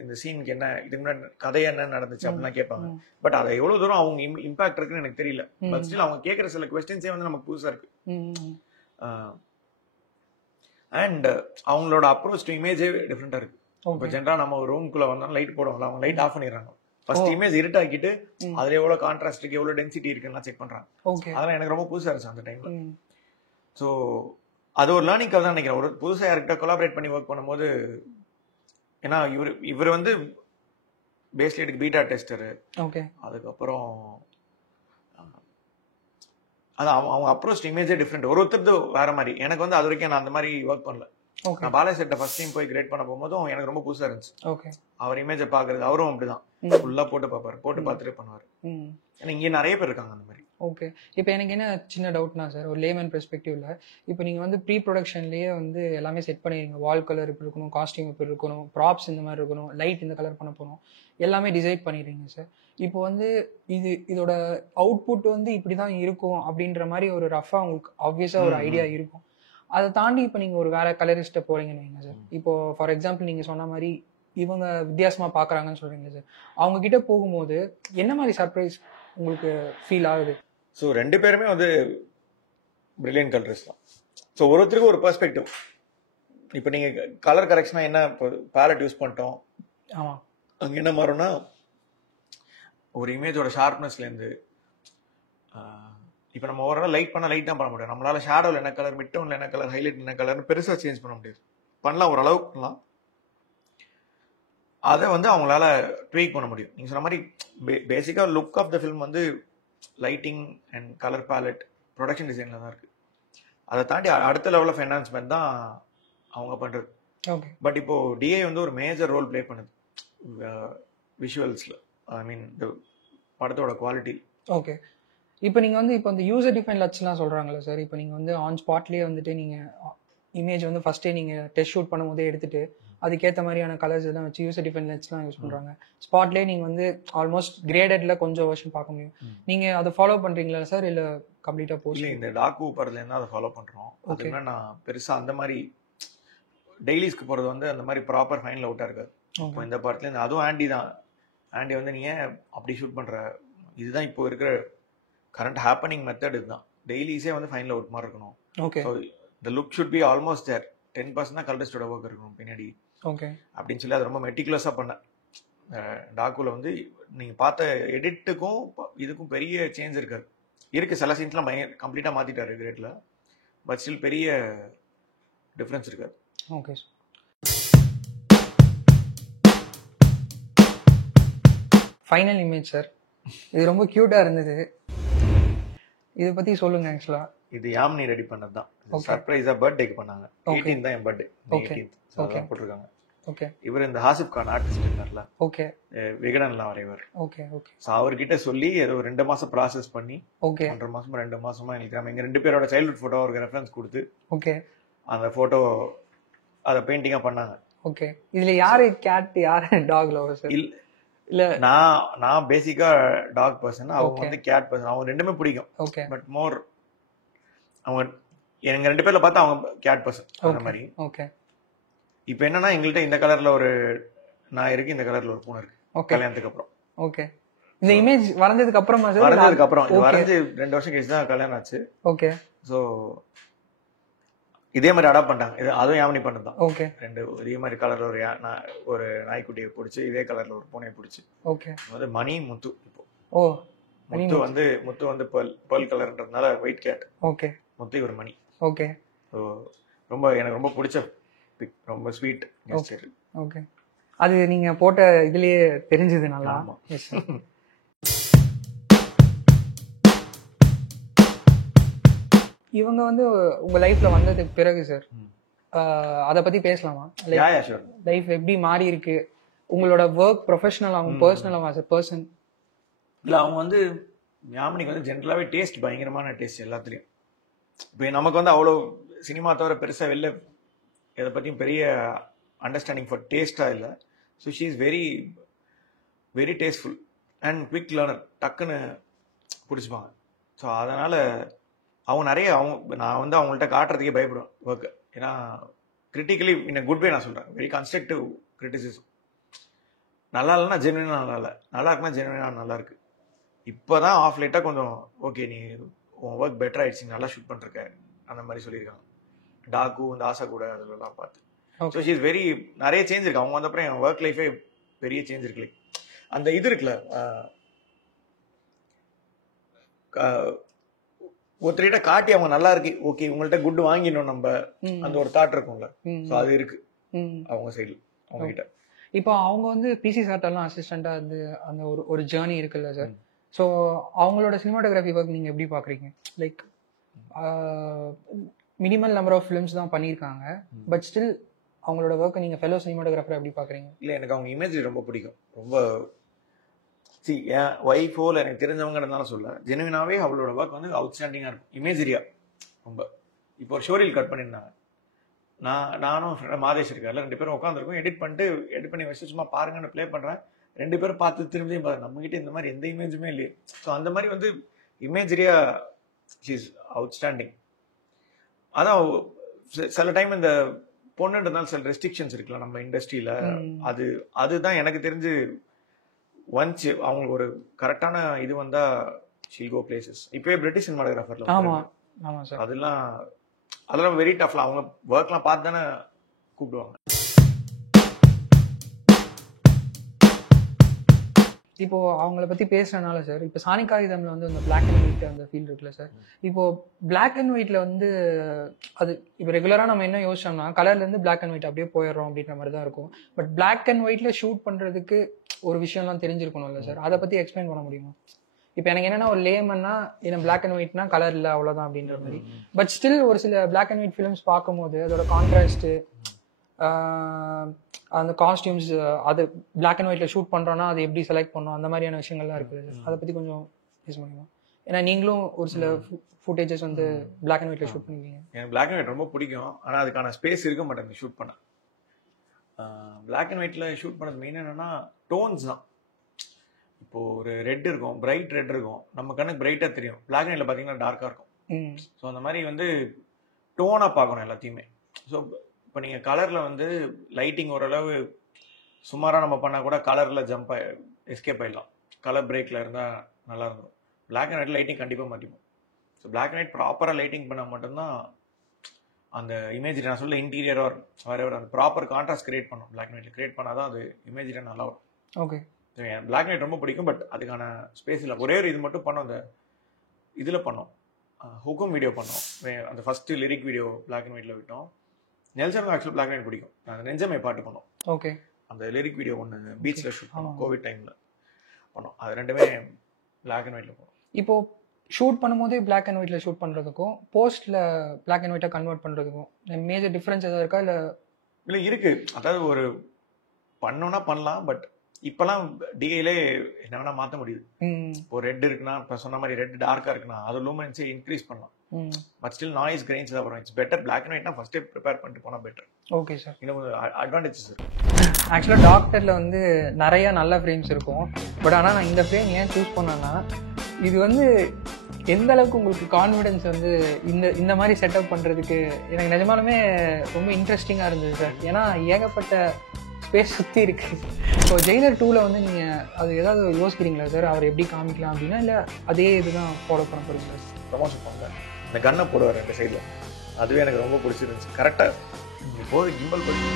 இந்த சீனுக்கு என்ன, இதுக்கு முன்னாடி கதை என்ன நடந்துச்சு அப்படின்னா கேட்பாங்க. பட் அதை எவ்வளவு தூரம் அவங்க இம்பாக்ட் இருக்குன்னு எனக்கு தெரியல. பட் ஸ்டில் அவங்க கேட்குற சில கொஸ்டின்ஸே வந்து நமக்கு புதுசா இருக்கு. அண்ட் அவங்களோட அப்ரோச் டு இமேஜே டிஃப்ரெண்டா இருக்கு. இப்போ ஜென்ரலா நம்ம ஒரு ரூம்குள்ள வந்தாலும் லைட் போடுவாங்களா, அவங்க லைட் ஆஃப் பண்ணிடுறாங்க. ஃபர்ஸ்ட் இமேஜ் இருட்டாக்கிட்டு அதுல எவ்வளவு கான்ட்ராஸ்ட் இருக்கு, எவ்வளவு டென்சிட்டி இருக்குன்னு செக் பண்றாங்க. அதெல்லாம் எனக்கு ரொம்ப புதுசா இருந்துச்சு அந்த டைம்ல. ஸோ அது ஒரு லேர்னிங் கதை தான் நினைக்கிறேன். ஒரு புதுசாக யார்கிட்ட கொலாபரேட் பண்ணி ஒர்க் பண்ணும்போது, ஏன்னா இவர் வந்து பேஸ்லேட்டுக்கு பீட்டா டெஸ்டரு. ஓகே. அதுக்கப்புறம் அது அவங்க அப்ரோச் இமேஜே டிஃப்ரெண்ட். ஒருத்தருக்கு வேற மாதிரி. எனக்கு வந்து அது வரைக்கும் நான் அந்த மாதிரி ஒர்க் பண்ணல. நான் பாலா செட்டை ஃபர்ஸ்ட் டைம் போய் கிரேட் பண்ண போகும்போதும் எனக்கு ரொம்ப புதுசா இருந்துச்சு. ஓகே. அவர் இமேஜை பாக்குறது, அவரும் அப்படிதான் ஃபுல்லா போட்டு பார்ப்பாரு, போட்டு பார்த்துட்டு பண்ணுவாரு. ஏன்னா இங்கே நிறைய பேர் இருக்காங்க அந்த மாதிரி. ஓகே. இப்போ எனக்கு என்ன சின்ன டவுட்னா சார், ஒரு லேமன் பெர்ஸ்பெக்டிவ்ல இப்போ நீங்கள் வந்து ப்ரீ ப்ரொடக்ஷன்லேயே வந்து எல்லாமே செட் பண்ணிடுங்க. வால் கலர் இப்படி இருக்கணும், காஸ்டியூம் இப்படி இருக்கணும், ப்ராப்ஸ் இந்த மாதிரி இருக்கணும், லைட் இந்த கலர் பண்ண போகணும், எல்லாமே டிசைட் பண்ணிடுறீங்க சார். இப்போ வந்து இதோட அவுட்புட் வந்து இப்படி தான் இருக்கும் அப்படின்ற மாதிரி ஒரு ரஃபாக உங்களுக்கு ஆப்வியஸாக ஒரு ஐடியா இருக்கும். அதை தாண்டி இப்போ நீங்கள் ஒரு வேற கலரிஸ்ட்டை போகிறீங்கன்னு வைங்க சார். இப்போ ஃபார் எக்ஸாம்பிள் நீங்கள் சொன்ன மாதிரி இவங்க வித்தியாசமாக பார்க்குறாங்கன்னு சொல்கிறீங்க சார். அவங்க கிட்ட போகும்போது என்ன மாதிரி சர்ப்ரைஸ் உங்களுக்கு ஃபீல் ஆகுது? ஸோ 2 பேருமே வந்து பிரில்லியன்ட் கலர்ஸ் தான். ஸோ ஒருத்தருக்கு ஒரு பெர்ஸ்பெக்டிவ். இப்போ நீங்கள் கலர் கரெக்ஷனாக என்ன, இப்போ பேலட் யூஸ் பண்ணிட்டோம். ஆமாம். அங்கே என்ன மாறும்னா, ஒரு இமேஜோட ஷார்ப்னஸ்லேருந்து இப்போ நம்ம ஓவரால் லைட் பண்ண லைட் தான் பண்ண முடியும். நம்மளால ஷேடோவில் என்ன கலர், மிட் டவுனில் என்ன கலர், ஹைலைட் என்ன கலர்னு பெருசாக சேஞ்ச் பண்ண முடியாது. பண்ணலாம், ஓரளவுக்கு பண்ணலாம். அதை வந்து அவங்களால ட்வீக் பண்ண முடியும். நீங்கள் சொன்ன மாதிரி பேசிக்காக லுக் ஆஃப் த ஃபிலிம் வந்து lighting and colour ballot production டிசைனில் தான் இருக்குது. அதை தாண்டி அடுத்த லெவல் ஆஃப் என்ஹான்ஸ்மெண்ட் தான் அவங்க பண்ணுறது. ஓகே. பட் இப்போது டிஐ வந்து ஒரு மேஜர் ரோல் ப்ளே பண்ணுது விஷுவல்ஸில், ஐ மீன் இந்த படத்தோட குவாலிட்டி. ஓகே. இப்போ நீங்கள் வந்து இப்போ இந்த யூசர் டிஃபைன் லட்ஸ்லாம் சொல்கிறாங்களே சார், இப்போ நீங்கள் வந்து ஆன் ஸ்பாட்லேயே வந்துட்டு நீங்கள் இமேஜ் வந்து ஃபஸ்ட்டே நீங்கள் டெஸ்ட் ஷூட் பண்ணும்போதே எடுத்துகிட்டு அதுக்கேற்ற மாதிரியான கலர்ஸ் எல்லாம் வச்சு யூசர் டிஃபைன் லெட்ஸ்லாம் யூஸ் பண்ணுறாங்க. ஸ்பாட்லேயே நீங்கள் வந்து ஆல்மோஸ்ட் கிரேடட்ல கொஞ்சம் வெர்ஷன் பார்க்க முடியும். நீங்கள் அதை ஃபாலோ பண்ணுறீங்களா சார், இல்லை கம்ப்ளீட்டாக போஸ்ட்? இல்லை, இந்த டாக்கு படத்துலேருந்து அதை ஃபாலோ பண்ணுறோம். அதுக்குமே நான் பெருசாக அந்த மாதிரி டெய்லிஸ்க்கு போகிறது வந்து அந்த மாதிரி ப்ராப்பர் ஃபைனல் அவுட்டாக இருக்காது. இப்போ இந்த படத்துலேருந்து அதுவும் ஆண்டி தான். ஆண்டி வந்து நீ ஏன் அப்படி ஷூட் பண்ணுற, இதுதான் இப்போ இருக்கிற கரண்ட் ஹேப்பனிங் மெத்தட், இதுதான் டெய்லிஸே வந்து ஃபைனல் அவுட் மாதிரி இருக்கணும். Okay. So the look should be almost there. 10% தான் கலரிஸ்டோட ஒர்க் இருக்கணும் பின்னாடி. ஓகே. அப்படின்னு சொல்லி அது ரொம்ப மெட்டிகுலஸாக பண்ணேன். டாக்குவில் வந்து நீங்கள் பார்த்த எடிட்டுக்கும் இதுக்கும் பெரிய சேஞ்ச் இருக்காது. இருக்குது சில சீன்ஸ்லாம் கம்ப்ளீட்டாக மாற்றிட்டாரு கிரேட்டில், பட் ஸ்டில் பெரிய டிஃப்ரென்ஸ் இருக்காது. ஓகே. ஃபைனல் இமேஜ் சார், இது ரொம்ப க்யூட்டாக இருந்தது, இதை பற்றி சொல்லுங்கள். ஆக்சுவலாக இது யாமினி ரெடி பண்ணது தான். சர்ப்ரைஸாக பர்த்டேக்கு பண்ணாங்க. 18 தான் என் பர்த்டே. 18 போட்டிருக்காங்க. ஓகே. இவர் இந்த ஹாசிப் கான் ஆர்டிஸ்ட் இருக்கார்ல, ஓகே, விகடன்லாம் வரைவர். ஓகே. ஓகே. ஸோ அவர்கிட்ட சொல்லி ஏதோ 2 மாதம் ப்ராசஸ் பண்ணி, ஓகே, 1.5 மாதமா 2 மாதமா எங்களுக்கு நம்ம எங்கள் 2 பேரோட சைல்ட்ஹுட் ஃபோட்டோ அவருக்கு ரெஃபரன்ஸ் கொடுத்து, ஓகே, அந்த ஃபோட்டோ அதை பெயிண்டிங்காக பண்ணாங்க. ஓகே. இதில் யார் கேட் யார் டாக் லவர் சார்? இல்லை, நான் பேசிக்கா டாக் பர்சன், அவங்க வந்து கேட் பர்சன். அவங்க ரெண்டுமே பிடிக்கும். ஓகே. பட் மோர் அவங்க எங்க 2 பேர்ல பார்த்தா அவங்க கேட் பர்சன் அந்த மாதிரி. ஓகே. இப்போ என்னன்னா எங்கள்கிட்ட இந்த கலர்ல ஒரு நாய் இருக்கு, இந்த கலர்ல ஒரு பூனை இருக்கு. ஓகே. கல்யாணத்துக்கு அப்புறம். ஓகே. இந்த இமேஜ் வரைஞ்சதுக்கு அப்புறமா சார்? வரைஞ்சதுக்கு அப்புறம், இது வரைஞ்சு 2 வருஷம் கழிச்சு தான் கல்யாணம் ஆச்சு. ஓகே. ஸோ இதே மாதிரி அடாப்ட் பண்ணிட்டாங்க. இது அதுவும் யாமினி பண்ணது தான். ஓகே. 2 இதே மாதிரி கலர்ல ஒரு நாய்க்குட்டியை பிடிச்சி, இதே கலர்ல ஒரு பூனையை பிடிச்சி. ஓகே. அது மணி முத்து. இப்போ முத்து வந்து பேர்ல் கலர்ன்றதுனால ஒயிட் கேட். ஓகே. முத்து இவர் மணி. ஓகே. ஸோ எனக்கு ரொம்ப பிடிச்ச பிக், ரொம்ப ஸ்வீட். ஓகே. அது நீங்க போட்ட இதுலயே தெரிஞ்சது நல்லா. இவங்க வந்து உங்க லைஃப்ல வந்ததுக்கு பிறகு சார் அதை பத்தி பேசலாமா? லைஃப் எப்படி மாறி இருக்கு, உங்களோட ஒர்க் ப்ரொஃபஷனல் ஆகும், பர்சனல் ஆகும், as a person? இல்லை, அவங்க வந்து யாமினிக்கு வந்து ஜென்ரலாகவே டேஸ்ட் பயங்கரமான டேஸ்ட் எல்லாத்துலேயும். இப்போ நமக்கு வந்து அவ்வளோ சினிமா தவிர பெருசாக வெளில எதை பற்றியும் பெரிய அண்டர்ஸ்டாண்டிங் ஃபார் டேஸ்ட்டாக இல்லை. So she is very very tasteful and quick learner. டக்குன்னு பிடிச்சிப்பாங்க. ஸோ அதனால் அவங்க நான் வந்து அவங்கள்ட்ட காட்டுறதுக்கே பயப்படுவேன் ஒர்க்கு. ஏன்னா critically in a good way நான் சொல்கிறேன். Very constructive criticism. நல்லா இல்லைன்னா ஜென்வினாக நல்லா இல்லை, நல்லா இருக்குன்னா ஜென்வினாக நல்லா இருக்கு. இப்போ தான் ஆஃப் லைட்டாக கொஞ்சம் ஓகே, நீ உன் ஒர்க் பெட்டர் ஆயிடுச்சு, நல்லா ஷூட் பண்ணிருக்க அந்த மாதிரி சொல்லியிருக்காங்க. டாக்கு இந்த ஆசா கூட அதெல்லாம் பார்த்து. ஸோ ஷீ இஸ் வெரி நிறைய சேஞ்ச் இருக்கு. அவங்க வந்தப்பறம் என் ஒர்க் லைஃபே பெரிய சேஞ்ச் இருக்கு. அந்த இது இருக்குல்ல, ஒருத்தர்கிட்ட காட்டி அவங்க நல்லா இருக்கு, ஓகே உங்கள்கிட்ட குட் வாங்கிடணும் நம்ம, அந்த ஒரு தாட் இருக்கும்ல. ஸோ அது இருக்கு அவங்க சைடில், அவங்க கிட்ட. இப்போ அவங்க வந்து பிசி சார்ட்டெல்லாம் அசிஸ்டண்டா இருந்து அந்த ஒரு ஜேர்னி இருக்குல்ல சார். ஸோ அவங்களோட சினிமாட்டோகிராஃபி ஒர்க் நீங்கள் எப்படி பார்க்குறீங்க? Like minimal number of films தான் பண்ணியிருக்காங்க, பட் ஸ்டில் அவங்களோட ஒர்க்கை நீங்கள் ஃபெலோ சினிமாட்டோகிராஃபர் எப்படி பார்க்குறீங்க? இல்லை, எனக்கு அவங்க இமேஜ் ரொம்ப பிடிக்கும். ரொம்ப என் ஒய்ஃபோ இல்லை எனக்கு தெரிஞ்சவங்கன்றதால சொல்ல, ஜெனுவினாவே அவளோட ஒர்க் வந்து அவுட்ஸ்டாண்டிங்காக இருக்கும். இமேஜரியா ரொம்ப. இப்போ ஒரு ஷோரீல் கட் பண்ணியிருந்தாங்க, நானும் மாதேஷ் இருக்கார்ல, 2 பேரும் உட்காந்துருக்கோம், எடிட் பண்ணி வச்சு சும்மா பாருங்கன்னு ப்ளே பண்ணுறேன். 2 பேரும் பார்த்து திரும்பியும் பாருங்க, நம்மகிட்ட இந்த மாதிரி எந்த இமேஜுமே இல்லையே. ஸோ அந்த மாதிரி வந்து இமேஜரியா ஷீ இஸ் அவுட்ஸ்டாண்டிங். அதான் சில டைம் இந்த பொண்ணுன்றதுனால சில ரெஸ்ட்ரிக்ஷன்ஸ் இருக்குல்ல நம்ம இண்டஸ்ட்ரியில, அதுதான் எனக்கு தெரிஞ்சு ஒன்ஸ் அவங்களுக்கு ஒரு கரெக்டான இது வந்தா ஷீல் கோ பிளேசஸ். இப்போயே பிரிட்டிஷ் சினிமாட்டோகிராஃபர்ல அதெல்லாம் வெரி டஃப்ல, அவங்க ஒர்க்லாம் பார்த்து தானே கூப்பிடுவாங்க. இப்போ அவங்கள பத்தி பேசுறதுனால சார், இப்போ சாணி காகிதம்ல வந்து அந்த பிளாக் அண்ட் ஒயிட் அந்த ஃபீல் இருக்குல்ல சார், இப்போ பிளாக் அண்ட் ஒயிட்ல வந்து அது இப்போ ரெகுலரா நம்ம என்ன யோசிச்சோம்னா கலர்ல இருந்து பிளாக் அண்ட் ஒயிட் அப்படியே போயிடுறோம் அப்படின்ற மாதிரி தான் இருக்கும். பட் பிளாக் அண்ட் ஒயிட்ல ஷூட் பண்றதுக்கு ஒரு விஷயம்லாம் தெரிஞ்சிருக்கணும்ல சார், அதை பத்தி எக்ஸ்பிளைன் பண்ண முடியுமா? இப்போ எனக்கு என்னன்னா ஒரு லேமன்னா என்ன பிளாக் அண்ட் ஒயிட்னா கலர் இல்லை அவ்வளோதான் அப்படின்ற மாதிரி. பட் ஸ்டில் ஒரு சில பிளாக் அண்ட் ஒயிட் ஃபிலிம்ஸ் பார்க்கும்போது அதோட கான்ட்ராஸ்ட்டு, அந்த காஸ்டியூம்ஸ், அது பிளாக் அண்ட் ஒயிட்ல ஷூட் பண்றோம்னா அது எப்படி செலக்ட் பண்ணோம், அந்த மாதிரியான விஷயங்கள்லாம் இருக்குது. அதை பத்தி கொஞ்சம் பேச முடியுமா? ஏன்னா நீங்களும் ஒரு சில ஃபுட்டேஜஸ் வந்து பிளாக் அண்ட் ஒயிட்ல ஷூட் பண்ணிருக்கீங்க. எனக்கு பிளாக் அண்ட் ஒயிட் ரொம்ப பிடிக்கும். ஆனால் அதுக்கான ஸ்பேஸ் இருக்க மாட்டேங்குது ஷூட் பண்ண. பிளாக் அண்ட் ஒயிட்ல ஷூட் பண்ணது மெயின் என்னன்னா டோன்ஸ் தான். இப்போ ஒரு ரெட் இருக்கும், பிரைட் ரெட் இருக்கும், நம்ம கண்ணுக்கு பிரைட்டாக தெரியும். பிளாக் அண்ட் ஒயிட்ல பார்த்தீங்கன்னா டார்க்காக இருக்கும். ஸோ அந்த மாதிரி வந்து டோனாக பார்க்கணும் எல்லாத்தையுமே. ஸோ இப்போ நீங்கள் கலரில் வந்து லைட்டிங் ஓரளவு சுமாராக நம்ம பண்ணால் கூட கலரில் ஜம்ப் எஸ்கேப் ஆகிடலாம். கலர் பிரேக்கில் இருந்தால் நல்லா இருக்கும். பிளாக் அண்ட் ஒயிட் லைட்டிங் கண்டிப்பாக மாற்றிக்கும். ஸோ பிளாக் அண்ட் ஒயிட் ப்ராப்பராக லைட்டிங் பண்ணால் மட்டும்தான் அந்த இமேஜ், நான் சொல்ல இன்டீரியர் வரவர் அந்த ப்ராப்பர் கான்ட்ராஸ்ட் கிரியேட் பண்ணும். பிளாக் அண்ட் ஒயிட்ல கிரியேட் பண்ணால் தான் அது இமேஜ் நல்லா வரும். ஓகே, பிளாக் அண்ட் ஒயிட் ரொம்ப பிடிக்கும். பட் அதுக்கான ஸ்பேஸ் இல்லை. ஒரே ஒரு இது மட்டும் பண்ணோம், அந்த இதில் பண்ணோம், ஹுக்கும் வீடியோ பண்ணோம். அந்த first lyric video black and ஒயிட்ல விட்டோம். நெல்சன் ஆக்சுவலாக பிளாக் அண்ட் ஒயிட் பிடிக்கும். நாங்கள் நெஞ்சமை பாட்டு பண்ணோம். ஓகே, அந்த லிரிக் வீடியோ ஒன்று பீச்சில் ஷூட் பண்ணோம், கோவிட் டைமில் பண்ணோம். அது ரெண்டுமே பிளாக் அண்ட் ஒயிட்ல போனோம். இப்போ ஷூட் பண்ணும்போதே பிளாக் அண்ட் ஒயிட்ல ஷூட் பண்றதுக்கும் போஸ்ட்ல பிளாக் அண்ட் ஒயிட்டா கன்வெர்ட் பண்றதுக்கும் மேஜர் டிஃபரன்ஸ் ஏதாவது இருக்கா? இல்லை இருக்கு. அதாவது ஒரு பண்ணோன்னா பண்ணலாம். பட் இப்பெல்லாம் டிஏலே என்ன வேணா மாற்ற முடியுது. இப்போ ரெட் இருக்குன்னா, இப்போ சொன்ன மாதிரி ரெட் டார்க்காக இருக்குன்னா அது லூமினன்ஸை இன்க்ரீஸ் பண்ணலாம். பட் ஸ்டில் நாய்ஸ் கிரெயின்ஸ் தான் வரும். இட்ஸ் பெட்டர் பிளாக் அண்ட் ஒயிட்னா ஃபர்ஸ்டே ப்ரிப்பேர் பண்ணிட்டு போனால் பெட்டர். ஓகே சார், இன்னும் அட்வான்டேஜஸ் இருக்கு. ஆக்சுவலாக டாக்டரில் வந்து நிறைய நல்ல ஃப்ரேம்ஸ் இருக்கும். பட் ஆனால் நான் இந்த ஃப்ரேம் ஏன் சூஸ் பண்ணேன்னா, இது வந்து எந்த அளவுக்கு உங்களுக்கு கான்ஃபிடென்ஸ் வந்து இந்த மாதிரி செட்டப் பண்ணுறதுக்கு எனக்கு நிஜமாலுமே ரொம்ப இன்ட்ரெஸ்டிங்காக இருந்தது சார். ஏன்னா ஏகப்பட்ட ஸ்பேஸ் சுற்றி இருக்குது. ஸோ ஜெயிலர் 2ல் வந்து நீங்கள் அது ஏதாவது யோசிக்கிறீங்களா சார், அவர் எப்படி காமிக்கலாம் அப்படின்னா, இல்லை அதே இதுதான் ஃபாலோ பண்ண போகிறீங்களா? ப்ரமோஷன் பண்ணுங்க, இந்த கன்னை போடுவார் ரெண்டு சைடில், அதுவே எனக்கு ரொம்ப பிடிச்சிருந்துச்சு. கரெக்டாக இப்போது கிம்பல் பண்ணி